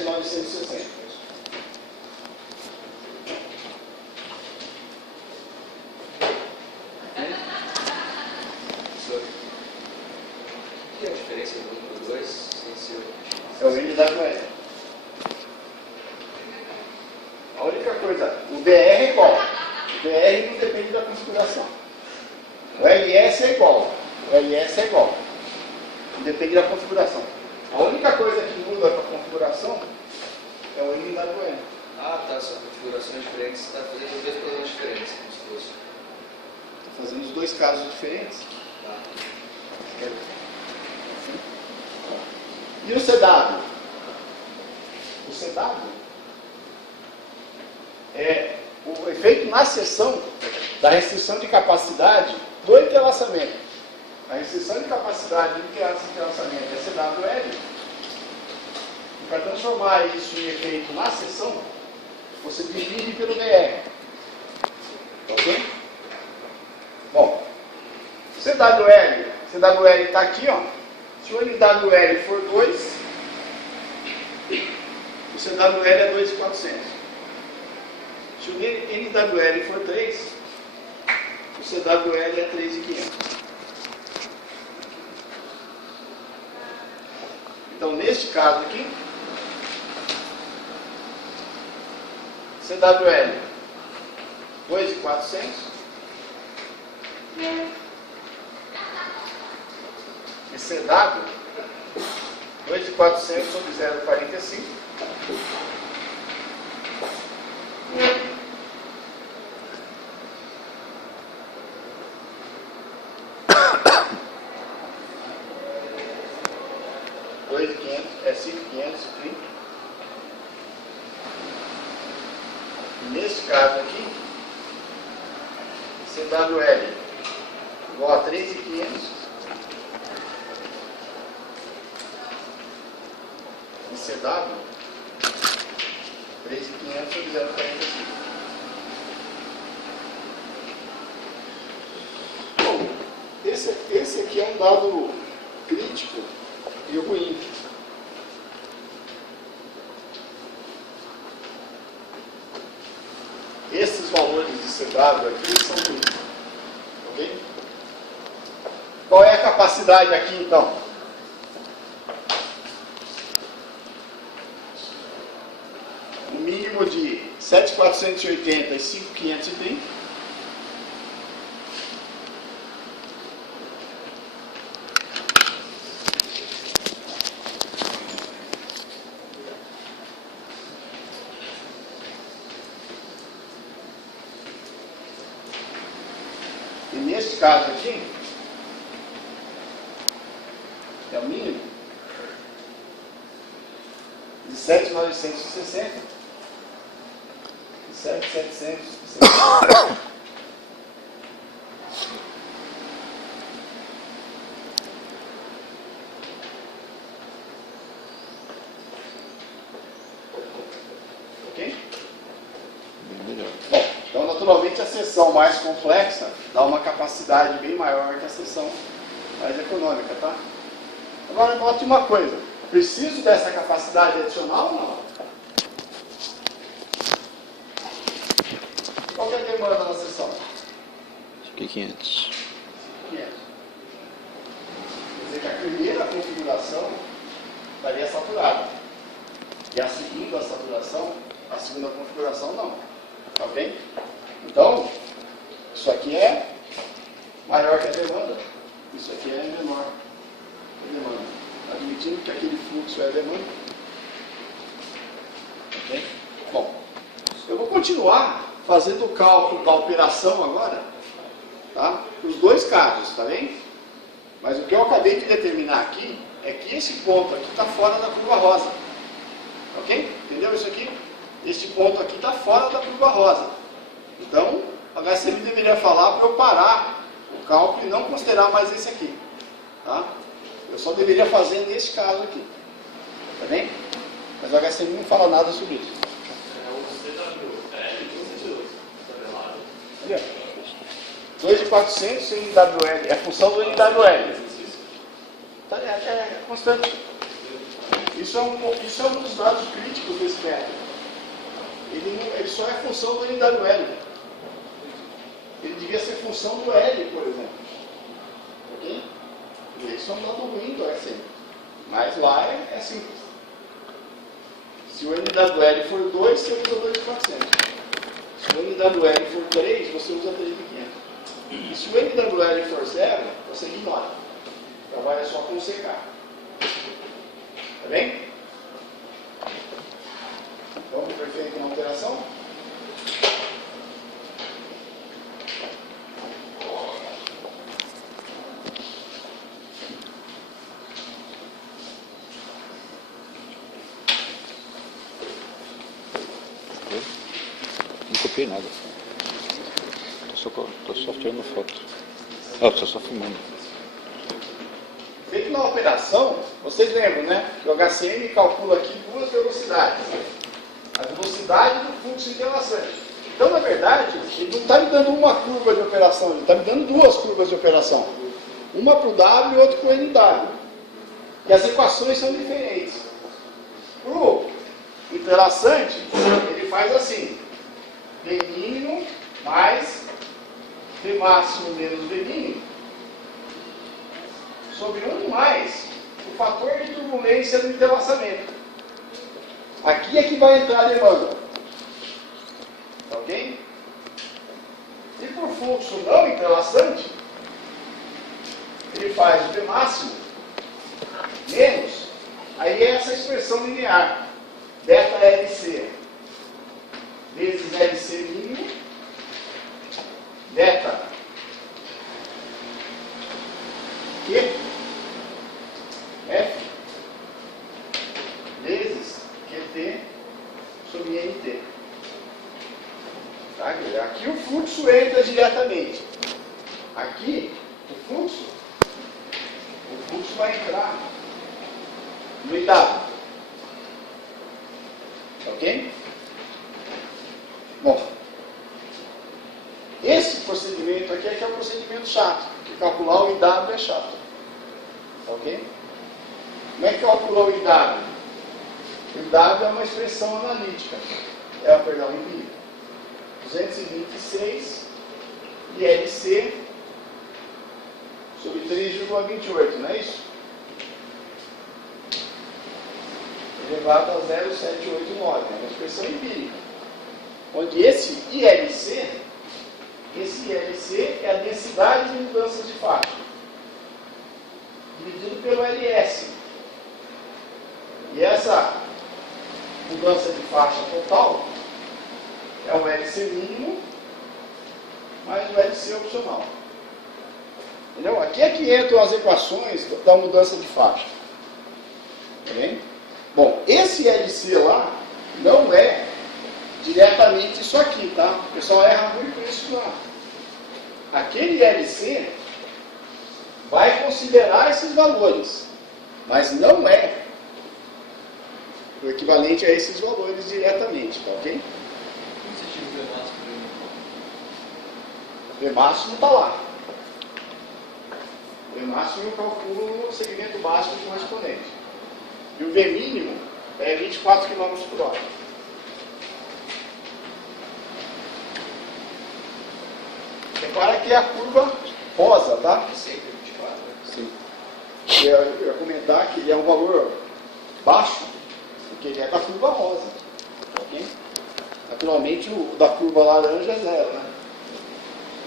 de 960. E a diferença do número 2 sem ser É o NWL. A única coisa, o VR é igual. O VR não depende da configuração. O LS é igual. O LS é igual. Não depende da configuração. A única coisa que muda para a configuração é o NWL. Ah, tá, são configurações diferentes, você está fazendo dois problemas diferentes, como se fosse. Estou fazendo os dois casos diferentes. Tá. E o CW? O CW é o efeito na seção da restrição de capacidade do entrelaçamento. A restrição de capacidade do entrelaçamento é CWL. E para transformar isso em efeito na seção, você divide pelo DR. Ok? Bom, CWL está aqui, ó. Se o NWL for 2, o CWL é 2.400. Se o NWL for 3, o CWL é 3.500. Então, neste caso aqui, CWL 2.400 e CW 2.400 sobre 0,45. É 5.530. Nesse caso aqui, CWL igual a 3.500 e CW 3.500 sobre 0,45. Bom, esse aqui é um dado crítico e ruim. Esses valores de CW aqui são ruins, ok? Qual é a capacidade aqui, então? Um mínimo de 7.480 e 5.530. E nesse caso aqui, é o mínimo de 7.960 e 7.760. Ok? Bom, então naturalmente a seção mais complexa dá uma capacidade bem maior que a seção mais econômica, tá? Agora note uma coisa, preciso dessa capacidade adicional ou não? Qual que é a demanda na seção? 500. 500. Quer dizer que a primeira configuração estaria saturada. E a segunda saturação, a segunda configuração não. Tá ok? Então, isso aqui é maior que a demanda. Isso aqui é menor que a demanda. Admitindo que aquele fluxo é a demanda. Ok? Bom, eu vou continuar fazendo o cálculo da operação agora, tá? Os dois casos, tá bem? Mas o que eu acabei de determinar aqui é que esse ponto aqui está fora da curva rosa. Ok? Entendeu isso aqui? Este ponto aqui está fora da curva rosa. Então, a HCM deveria falar para eu parar o cálculo e não considerar mais esse aqui. Tá? Eu só deveria fazer nesse caso aqui. Tá bem? Mas o HCM não fala nada sobre isso. Olha, 2 de 400 NWL, é a função do NWL. É constante. Isso é um dos dados críticos desse método. Ele só é função do NWL. Ele devia ser função do L, por exemplo. Ok? Isso é um dado ruim do HCM. Mas lá é simples. Se o NWL for 2, você usa 2 de 400. Se o NWL for 3, você usa 3 de 500. E se o NWL for 0, você ignora. Trabalha só com o CK. Tá bem? Vamos perfeito na operação? Não copiei nada. Tô só tirando foto. Tô só filmando. Feito na operação, vocês lembram, né? Que o HCM calcula aqui duas velocidades. A velocidade do fluxo interlaçante. Então, na verdade, ele não está me dando uma curva de operação, ele está me dando duas curvas de operação. Uma para o W e outra para o NW. E as equações são diferentes. Para o interlaçante, ele faz assim. V mínimo mais V máximo menos V mínimo sobre 1 mais o fator de turbulência do entrelaçamento. Aqui é que vai entrar a demanda. Ok? E por fluxo não entrelaçante, ele faz o V máximo menos, aí é essa expressão linear, beta LC vezes LC mínimo, beta Q F vezes QT sobre NT. Tá? Aqui o fluxo entra diretamente. Aqui o fluxo vai entrar no IW. Ok? Bom, esse procedimento aqui é que é o procedimento chato, porque calcular o IW é chato. Ok? Como é que calcula o IW? O IW é uma expressão analítica. Empírica. 226 ILC sobre 3,28, não é isso? Elevado a 0,789, é uma expressão empírica. Onde esse ILC é a densidade de mudanças de faixa, dividido pelo LS. E essa mudança de faixa total é o LC mínimo mais o LC opcional. Entendeu? Aqui é que entram as equações da mudança de faixa. Tá bem? Bom, esse LC lá não é diretamente isso aqui, tá? O pessoal erra muito com isso lá. Aquele LC vai considerar esses valores, mas não é o equivalente a esses valores diretamente, tá ok? Como você tira o V máximo? O V máximo está lá. O V máximo eu calculo no segmento básico de um exponente. E o V mínimo é 24 km por hora. Repara que é a curva rosa, tá? Sempre 24, né? Sim. Eu ia comentar que ele é um valor baixo, porque ele é da curva rosa. Ok? Naturalmente, o da curva laranja é zero, né?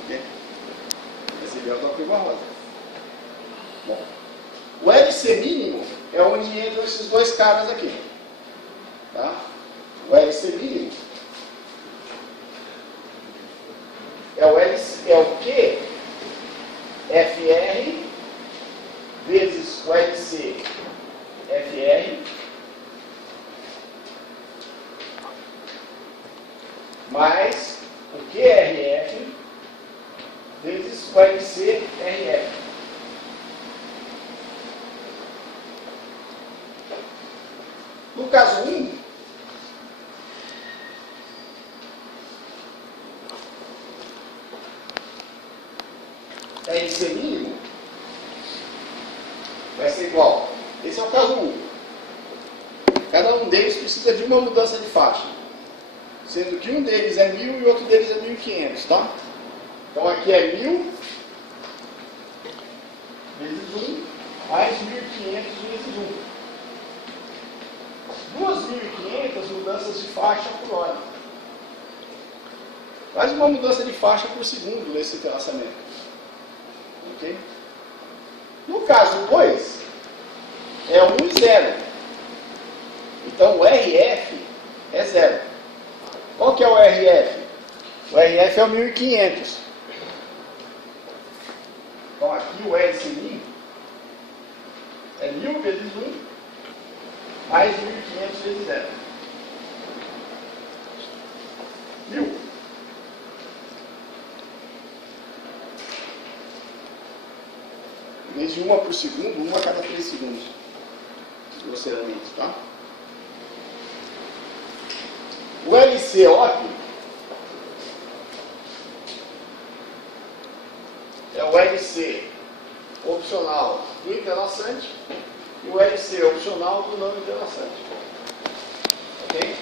Ok? Esse ele é o da curva rosa. Bom, o LC mínimo é onde entram esses dois caras aqui. Tá? O LC mínimo é o Q FR vezes o LC FR mais o QRF vezes o LC RF. No caso 1, LC mínimo vai ser igual. Esse é o caso 1. Cada um deles precisa de uma mudança de faixa, sendo que um deles é 1000 e o outro deles é 1500, tá? Então aqui é 1000 vezes 1 mais 1500 vezes 1. 2500 mudanças de faixa por hora. Quase uma mudança de faixa por segundo nesse entrelaçamento. Ok? No caso 2, é 1 e 0. Então o RF é 0. Qual que é o RF? O RF é o 1500. Então aqui o LC min é 1000 vezes 1 mais 1500 vezes 0. 1000. Em vez de uma por segundo, uma a cada 3 segundos. Grosseiramente, tá? O LC OP é o LC opcional do entrelaçante e o LC opcional do não entrelaçante. Ok?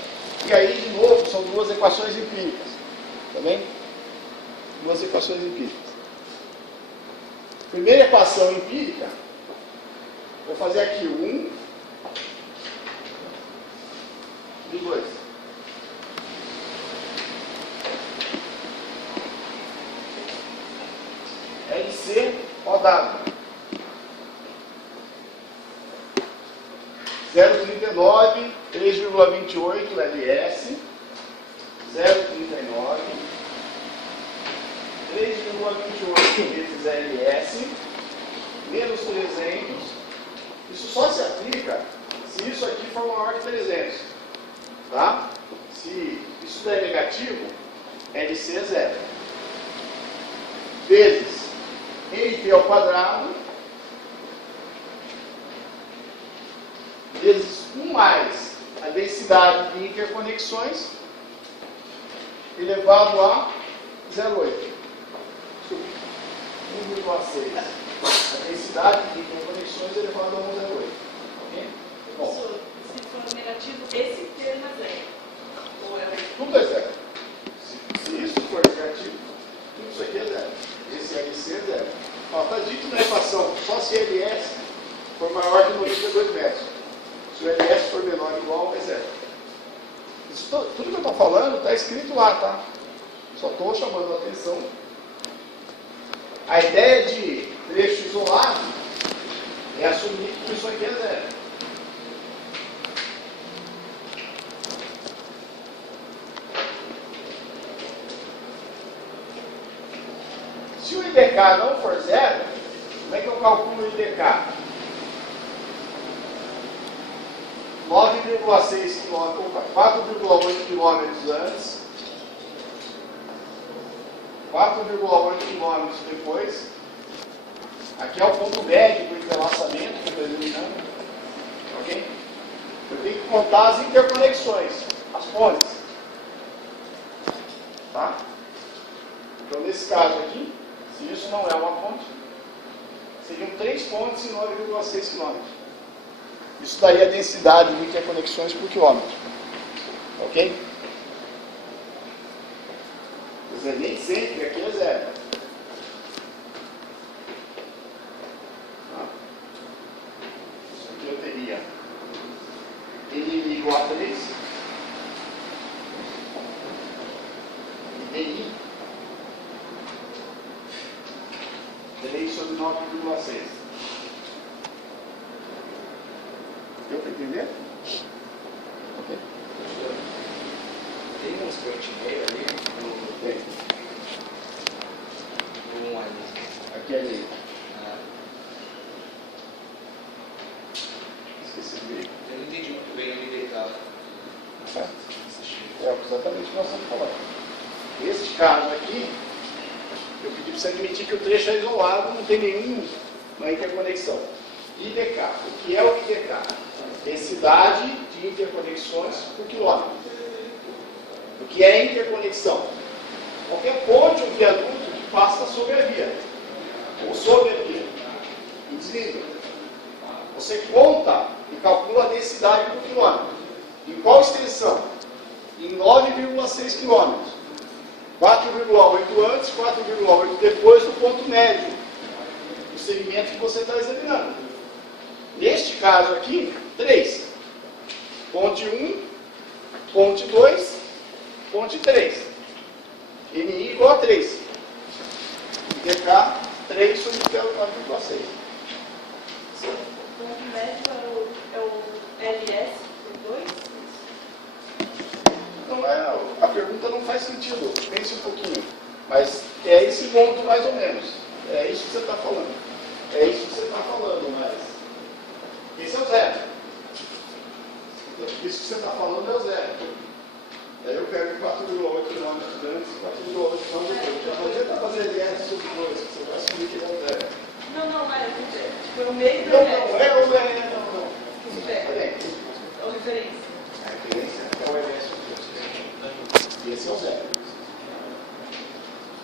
E aí, de novo, são duas equações empíricas. Tá bem? Duas equações empíricas. Primeira equação empírica, vou fazer aqui o 1 e o 2. LC OW 0,39, 3,28 LS 0,39 3,28 vezes LS menos 300. Isso só se aplica se isso aqui for maior que 300. Tá? Se isso der negativo, LC é 0. Vezes NT ao quadrado vezes 1 mais a densidade de interconexões elevado a 0,8. 1,6. A densidade de interconexões elevada a 1,08. Ok? Bom. Se for negativo, esse termo é zero. Ou é Tudo é zero. Se isso for negativo, tudo isso aqui é zero. Esse LC é zero. Está dito na equação, só se LS for maior que 92 metros. Se o LS for menor ou igual, é zero. Isso, tudo que eu estou falando está escrito lá, tá? Só estou chamando a atenção. A ideia de trecho isolado é assumir que isso aqui é zero. Se o IDK não for zero, como é que eu calculo o IDK? 9,6 km, 4,8 km antes, 4,8 km depois. Aqui é o ponto médio do entrelaçamento que eu estou eliminando. Ok? Eu tenho que contar as interconexões, as pontes. Tá? Então, nesse caso aqui, se isso não é uma ponte, seriam 3 pontes em 9,6 km. Isso daí é a densidade de interconexões por quilômetro. Ok? Quer dizer, nem sempre aqui é zero. Tá? Isso aqui eu teria N igual a 3 e DI 3 sobre 9,6. Deu para entender? Ok. Tem uns pontos meio ali do 1 ali. Aqui é ali. Esqueci de ver. Eu não entendi muito bem o IDK. É exatamente o que nós estamos falando. Este caso aqui, eu pedi para você admitir que o trecho é isolado, não tem nenhuma interconexão. IDK. O que é o IDK? Densidade de interconexões por quilômetro. O que é interconexão? Qualquer ponte ou viaduto que passa sobre a via, ou sobre a via, e desliga. Você conta e calcula a densidade por quilômetro. Em qual extensão? Em 9,6 km. 4,8 antes, 4,8 depois do ponto médio do segmento que você está examinando. Neste caso aqui, 3. Ponte 1, ponte 2, ponte 3. NI igual a 3. IDK 3 sobre 9,6. O ponto médio é o LS por 2? Não é, a pergunta não faz sentido. Pense um pouquinho. Mas é esse ponto mais ou menos. É isso que você está falando. É isso que você está falando, mas esse é o zero. Isso que você está falando é o zero. Daí eu pego 4,8 km antes, 4,8 km depois. Já não adianta fazer LS sobre 2, que você vai assumir que é o zero. Não, mas tipo, o meio do Não, LS. não, é o LS, não. É a referência. A referência é o LS sobre 2. E esse é o zero.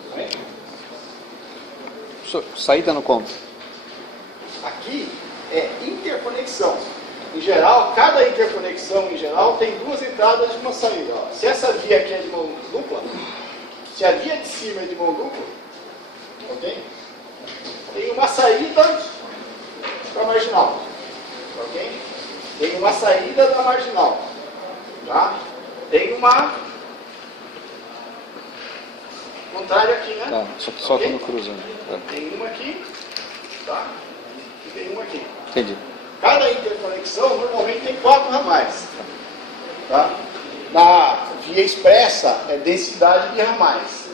Tá bem? Saída no conta. Aqui é interconexão. Em geral, cada interconexão em geral tem 2 entradas e uma saída. Ó. Se essa via aqui é de mão dupla, se a via de cima é de mão dupla, ok? Tem uma saída para a marginal, ok? Tem uma saída da marginal, tá? Tem uma contrária aqui, né? Tá, só Ok? quando cruzando. Tá. Tem uma aqui, tá? E tem uma aqui. Entendi. Cada interconexão normalmente tem 4 ramais. Tá? Na via expressa é densidade de ramais.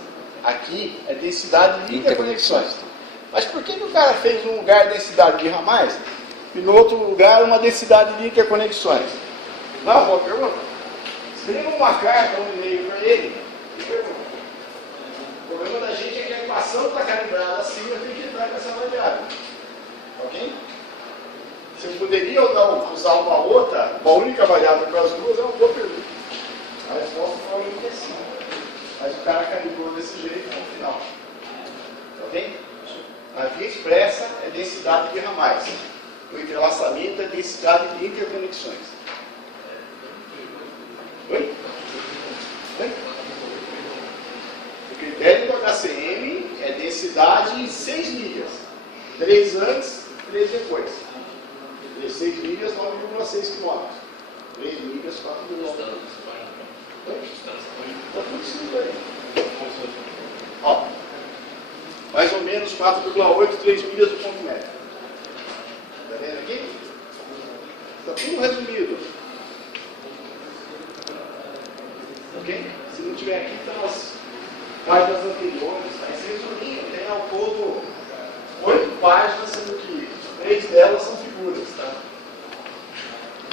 Aqui é densidade de interconexões. Mas por que o cara fez num lugar densidade de ramais e no outro lugar uma densidade de interconexões? Não, boa pergunta. Escreva uma carta, um e-mail para ele e pergunta. O problema da gente é que a equação está calibrada assim, eu tenho que entrar com essa variável. Ok? Se eu poderia ou não usar uma outra, uma única variável para as duas, é uma boa pergunta. A resposta provavelmente é sim. Mas o cara calibrou desse jeito no final. Ok? A via expressa é densidade de ramais. O entrelaçamento é densidade de interconexões. Oi? Oi? O critério do HCM é densidade em 6 milhas. 3 antes, 3 depois. 16 milhas, 9,6 km. 3 milhas, 4,9. Está tudo escrito aí. Ó, mais ou menos 4,8, 3 milhas do ponto médio. Está vendo aqui? Está tudo resumido. Ok? Se não tiver aqui, estão as páginas anteriores. Tá? Esse resuminho tem ao todo 8 páginas, sendo que 3 delas são figuras. Tá?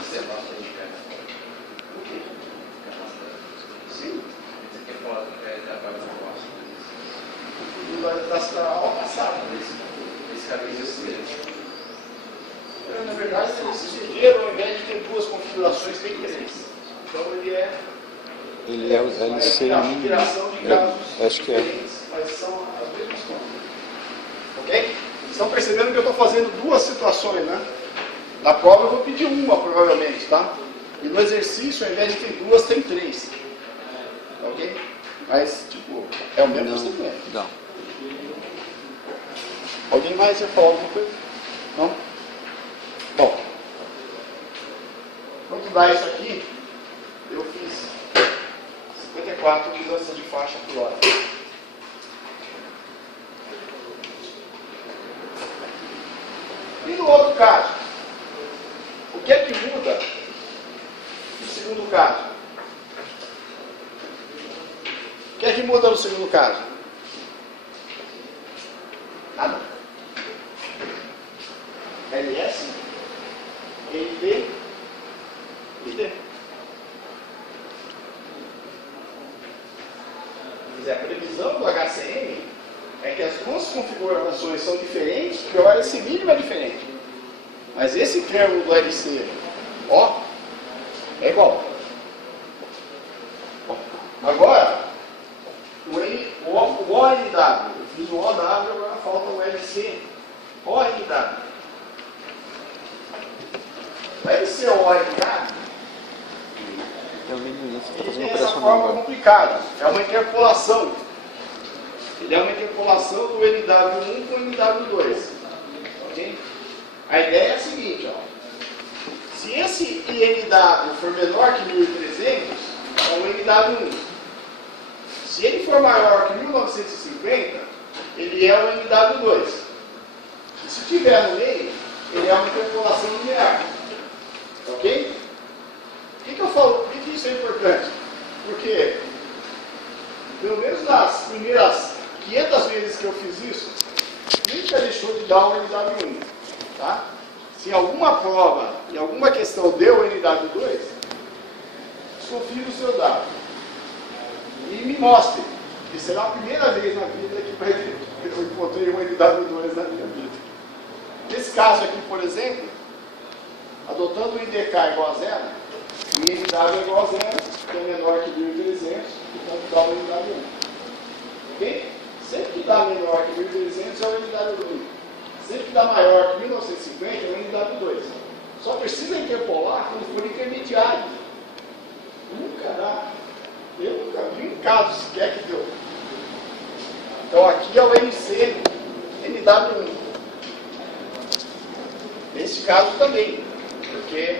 Isso é bastante, cara. O quê? Sim. Isso aqui é foda, é a parte do próximo. Da aula passada. Esse caminho Na verdade, esse sujeito, ao invés de ter 2 configurações, tem 3. Então ele é. Ele é o LC criação de casos acho que é. diferentes, mas são as mesmas coisas. Ok? Estão percebendo que eu estou fazendo 2 situações, né? Na prova eu vou pedir uma, provavelmente, tá? E no exercício, ao invés de ter 2, tem 3. Ok? Mas, tipo, é o mesmo procedimento. Não. Alguém mais quer falar alguma coisa? Não? Bom. Quanto dá isso aqui? Eu fiz 54 mudanças de faixa por hora. E no outro caso? O que é que muda no segundo caso? O que é que muda no segundo caso? Nada. LS, ND e D. A previsão do HCM é que as 2 configurações são diferentes, porque o LC mínimo é diferente. Mas esse termo do LC, ó, é igual. Agora, o ONW, eu fiz o OW, agora falta o LC. ONW. O LC ONW, ele tem essa forma complicada. É uma interpolação. Ele é uma interpolação do NW1 com o NW2. Okay? A ideia é a seguinte, ó. Se esse INW for menor que 1300, é o NW1. Se ele for maior que 1950, ele é o NW2. E se tiver no meio, ele é uma interpolação linear. Ok? Por que eu falo? Por que isso é importante? Porque, pelo menos nas primeiras 500 vezes que eu fiz isso, nunca deixou de dar o NW1. Tá? Se em alguma prova, em alguma questão deu o NW2, desconfie do seu dado. E me mostre, que será a primeira vez na vida que eu encontrei um NW2 na minha vida. Nesse caso aqui, por exemplo, adotando o IDK igual a 0, o NW é igual a 0, que é menor que 1300, então dá o NW1. Ok? Sempre que dá menor que 1300 é o NW1. Sempre que dá maior que 1950 é o NW2. Só precisa interpolar quando for intermediário. Nunca dá. Eu nunca vi um caso sequer que deu. Então aqui é o MC NW1. Nesse caso também, porque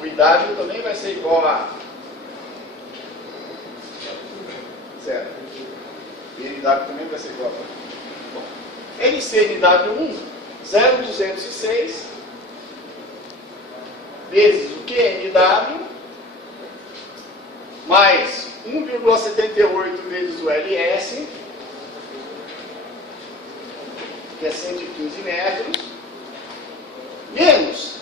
o IW também vai ser igual a 0. E NW também vai ser igual a 0. NC NW1, 0,206 vezes o QNW mais 1,78 vezes o LS, que é 115 metros, menos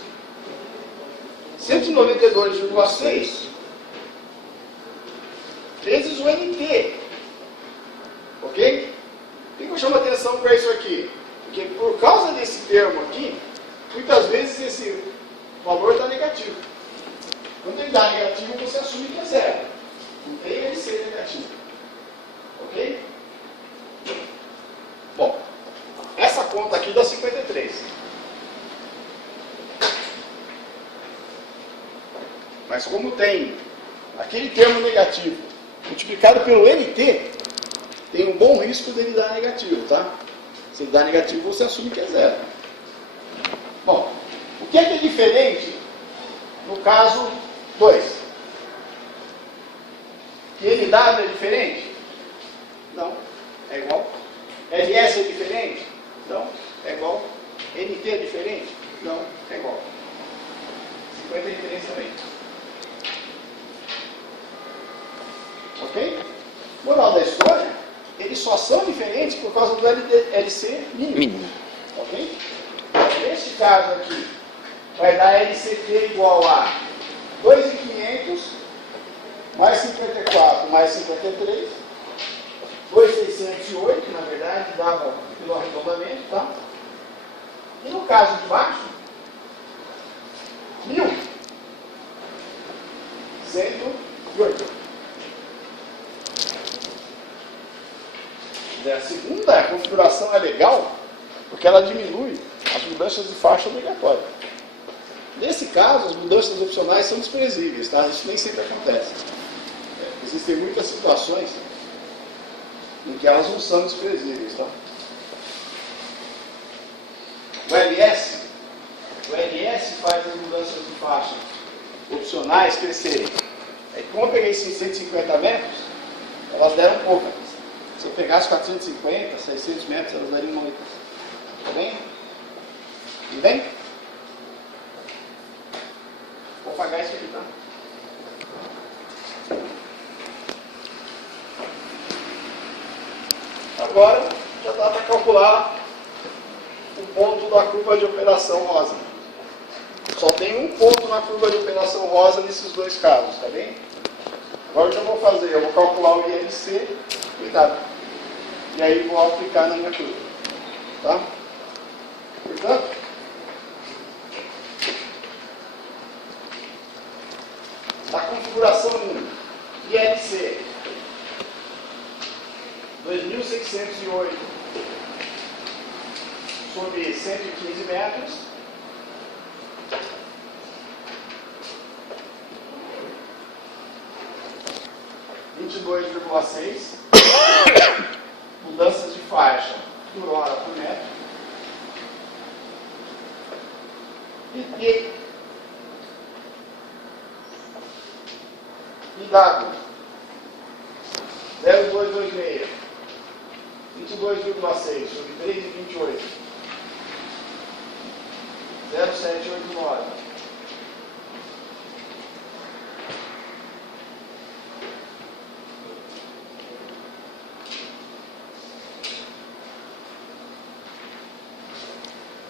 192,6 vezes o NT. Ok? Por que eu chamo atenção para isso aqui? Porque por causa desse termo aqui, muitas vezes esse valor está negativo. Quando ele dá negativo, você assume que é 0. Não tem ele ser negativo. Ok? Bom, essa conta aqui dá 53. Mas como tem aquele termo negativo multiplicado pelo NT, tem um bom risco dele dar negativo, tá? Se ele dá negativo, você assume que é 0. que é diferente no caso 2? Que NW é diferente? Não, é igual. LS é diferente? Não, é igual. NT é diferente? Não, é igual. 50 é diferente também. Ok? Moral da história, eles só são diferentes por causa do LC mínimo. Ok? Neste caso aqui, vai dar LCT igual a 2.500 mais 54 mais 53, 2.608, na verdade, dava pelo arredondamento, tá? E no caso de baixo, 1.108. A segunda configuração é legal, porque ela diminui as mudanças de faixa obrigatória. Nesse caso, as mudanças opcionais são desprezíveis, tá? Isso nem sempre acontece. Existem muitas situações em que elas não são desprezíveis, tá? O LS faz as mudanças de faixa opcionais crescerem. Como eu peguei 650 metros, elas deram pouca. Se eu pegasse 450, 600 metros, elas dariam muitas. Tá bem? Tudo bem? Vou apagar isso aqui, tá? Agora, já dá para calcular o ponto da curva de operação rosa. Só tem um ponto na curva de operação rosa nesses dois casos, tá bem? Agora o que eu vou fazer? Eu vou calcular o ILC e W. E aí vou aplicar na minha curva. Tá? Portanto, na configuração 1, ILC 2.608 sobre 115 metros, (22,6) mudanças de faixa por hora por metro. E W 0,226 22,6 sobre 3,28 0,789.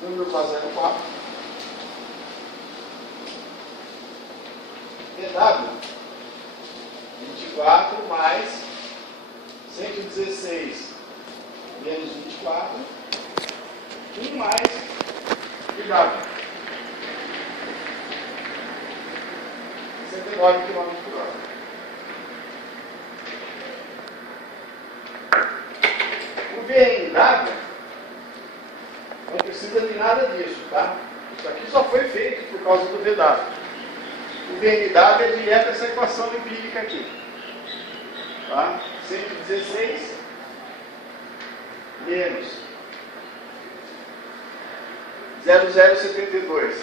Número 04. DW 24 mais 116 menos 24 e mais IW 69 km por hora. O VNW não precisa de nada disso, tá? Isso aqui só foi feito por causa do VW. O VNW é direto essa equação empírica aqui. Tá? 116 menos 0,072.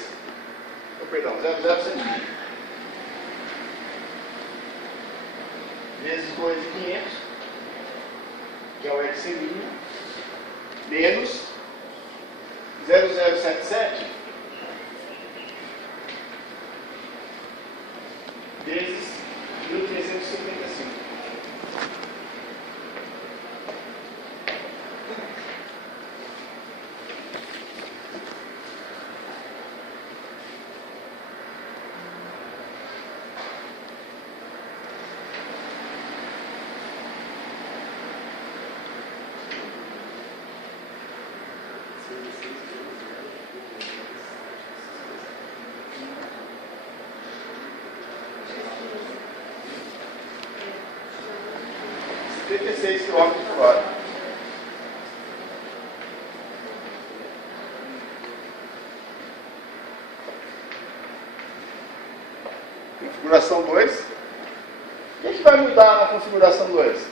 Perdão, 0,072. Vezes 2.500, que é o LC mínimo, menos 0,077 vezes 1.355. km por hora. Configuração 2. O que vai mudar na configuração 2?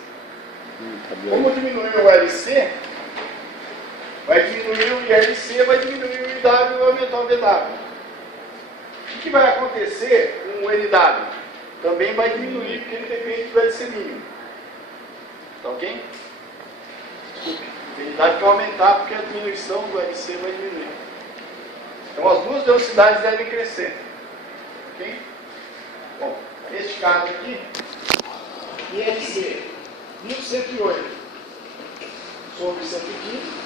Como diminuir o LC, vai diminuir o ILC, vai diminuir o IW e vai aumentar o DW. que vai acontecer com o NW? Também vai diminuir, porque ele depende do LC mínimo. Tá ok? A NW vai aumentar, porque a diminuição do LC vai diminuir. Então as duas velocidades devem crescer. Ok? Bom, neste caso aqui, ILC 1108 sobre 115.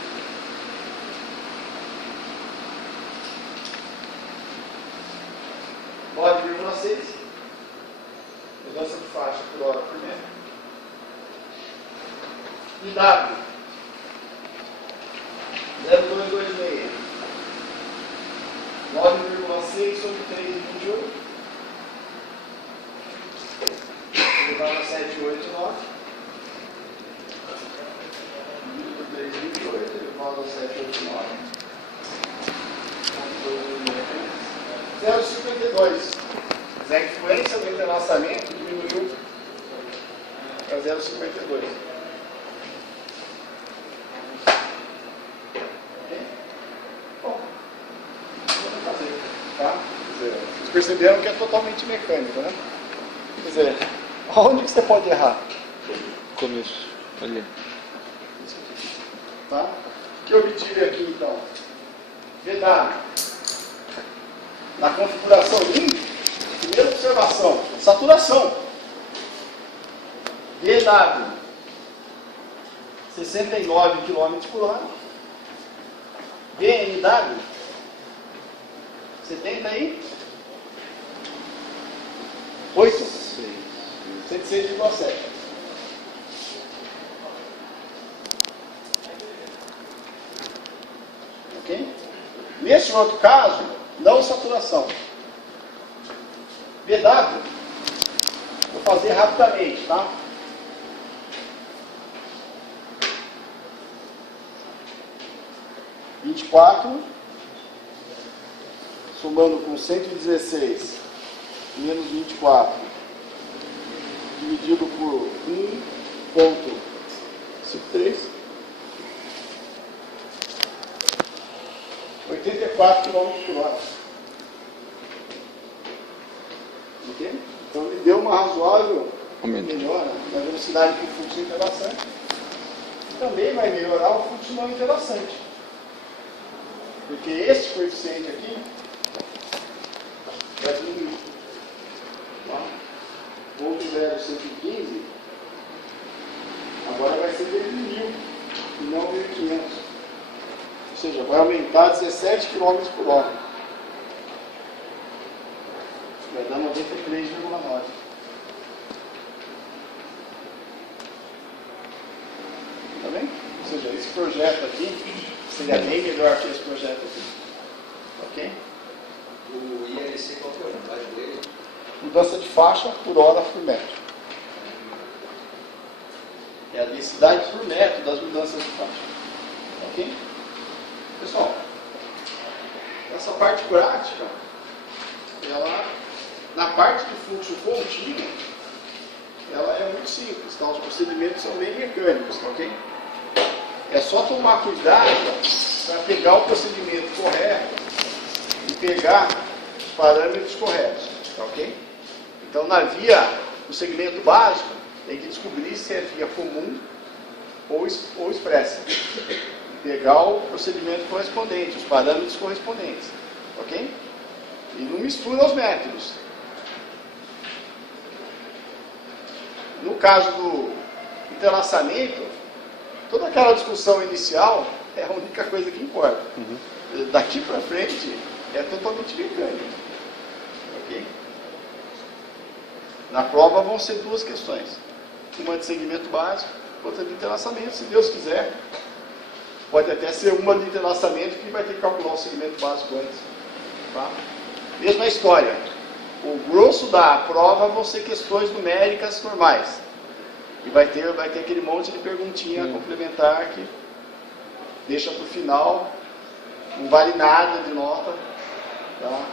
Pode 9,6. Mudança de faixa por hora por metro. IW 0226. 9,6 sobre 3,28. Levar na 789. Dividido por 3,28. Levar na 789. 0,52. A influência do entrelaçamento diminuiu para 0,52. Ok? Bom, vamos fazer. Tá? Quer dizer, vocês perceberam que é totalmente mecânico, né? Quer dizer, onde que você pode errar? Começo. Ali. Tá? O que eu obtive aqui então? VW. Na configuração limpa, primeira observação, saturação. VW, 69 km por hora. BMW, 70 aí? 8? 106,7. Ok? Neste outro caso, não saturação. VW, vou fazer rapidamente, tá? Somando com 116 menos 24 dividido por 1,53, 84 km por hora. Ok? Então ele deu uma razoável melhora na velocidade do fluxo interlaçante. Também vai melhorar o fluxo não interlaçante. Porque esse coeficiente aqui vai diminuir. Tá? Ponto 0,115 agora vai ser de 1.000 e não 1.500. Ou seja, vai aumentar 17 km por hora. Vai dar 93,9. Tá bem? Ou seja, esse projeto aqui seria bem melhor que esse projeto aqui. Ok? O ILC, qual que é a unidade dele? Mudança de faixa por hora por metro. É a densidade por metro das mudanças de faixa. Ok? Pessoal, essa parte prática, ela, na parte do fluxo contínuo, ela é muito simples, tá? Os procedimentos são bem mecânicos, tá, ok? É só tomar cuidado para pegar o procedimento correto e pegar os parâmetros corretos, tá, ok? Então, na via, no segmento básico, tem que descobrir se é via comum ou expressa. Pegar o procedimento correspondente, os parâmetros correspondentes, ok? E não mistura os métodos. No caso do entrelaçamento, toda aquela discussão inicial é a única coisa que importa. Daqui para frente é totalmente mecânico. Ok? Na prova vão ser duas questões. Uma de segmento básico, outra de entrelaçamento, se Deus quiser. Pode até ser uma de entrelaçamento que vai ter que calcular o segmento básico antes. Tá? Mesma história. O grosso da prova vão ser questões numéricas normais. E vai ter aquele monte de perguntinha complementar que deixa para o final, não vale nada de nota. Tá?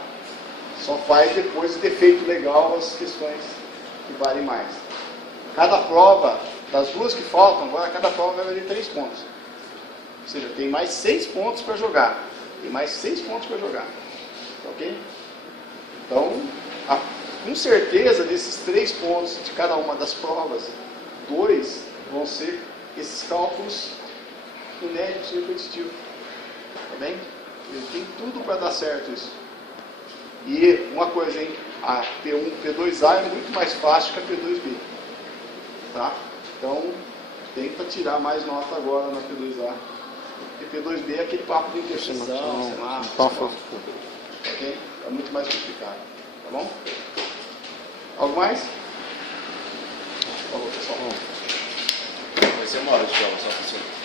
Só faz depois de ter feito legal as questões que valem mais. Cada prova, das duas que faltam, agora cada prova vai valer 3 pontos. Ou seja, tem mais 6 pontos para jogar. Tem mais 6 pontos para jogar. Ok? Então, com certeza, desses 3 pontos de cada uma das provas, 2 vão ser esses cálculos inéditos e repetitivos. Tá bem? Ele tem tudo para dar certo isso. E uma coisa, hein? A P1, P2A é muito mais fácil que a P2B. Tá? Então, tenta tirar mais nota agora na P2A. Porque P2B é aquele papo de interseção, semáforo. Ok? É muito mais complicado. Tá bom? Algo mais? Falou, pessoal. Vai ser uma hora de prova, só para você.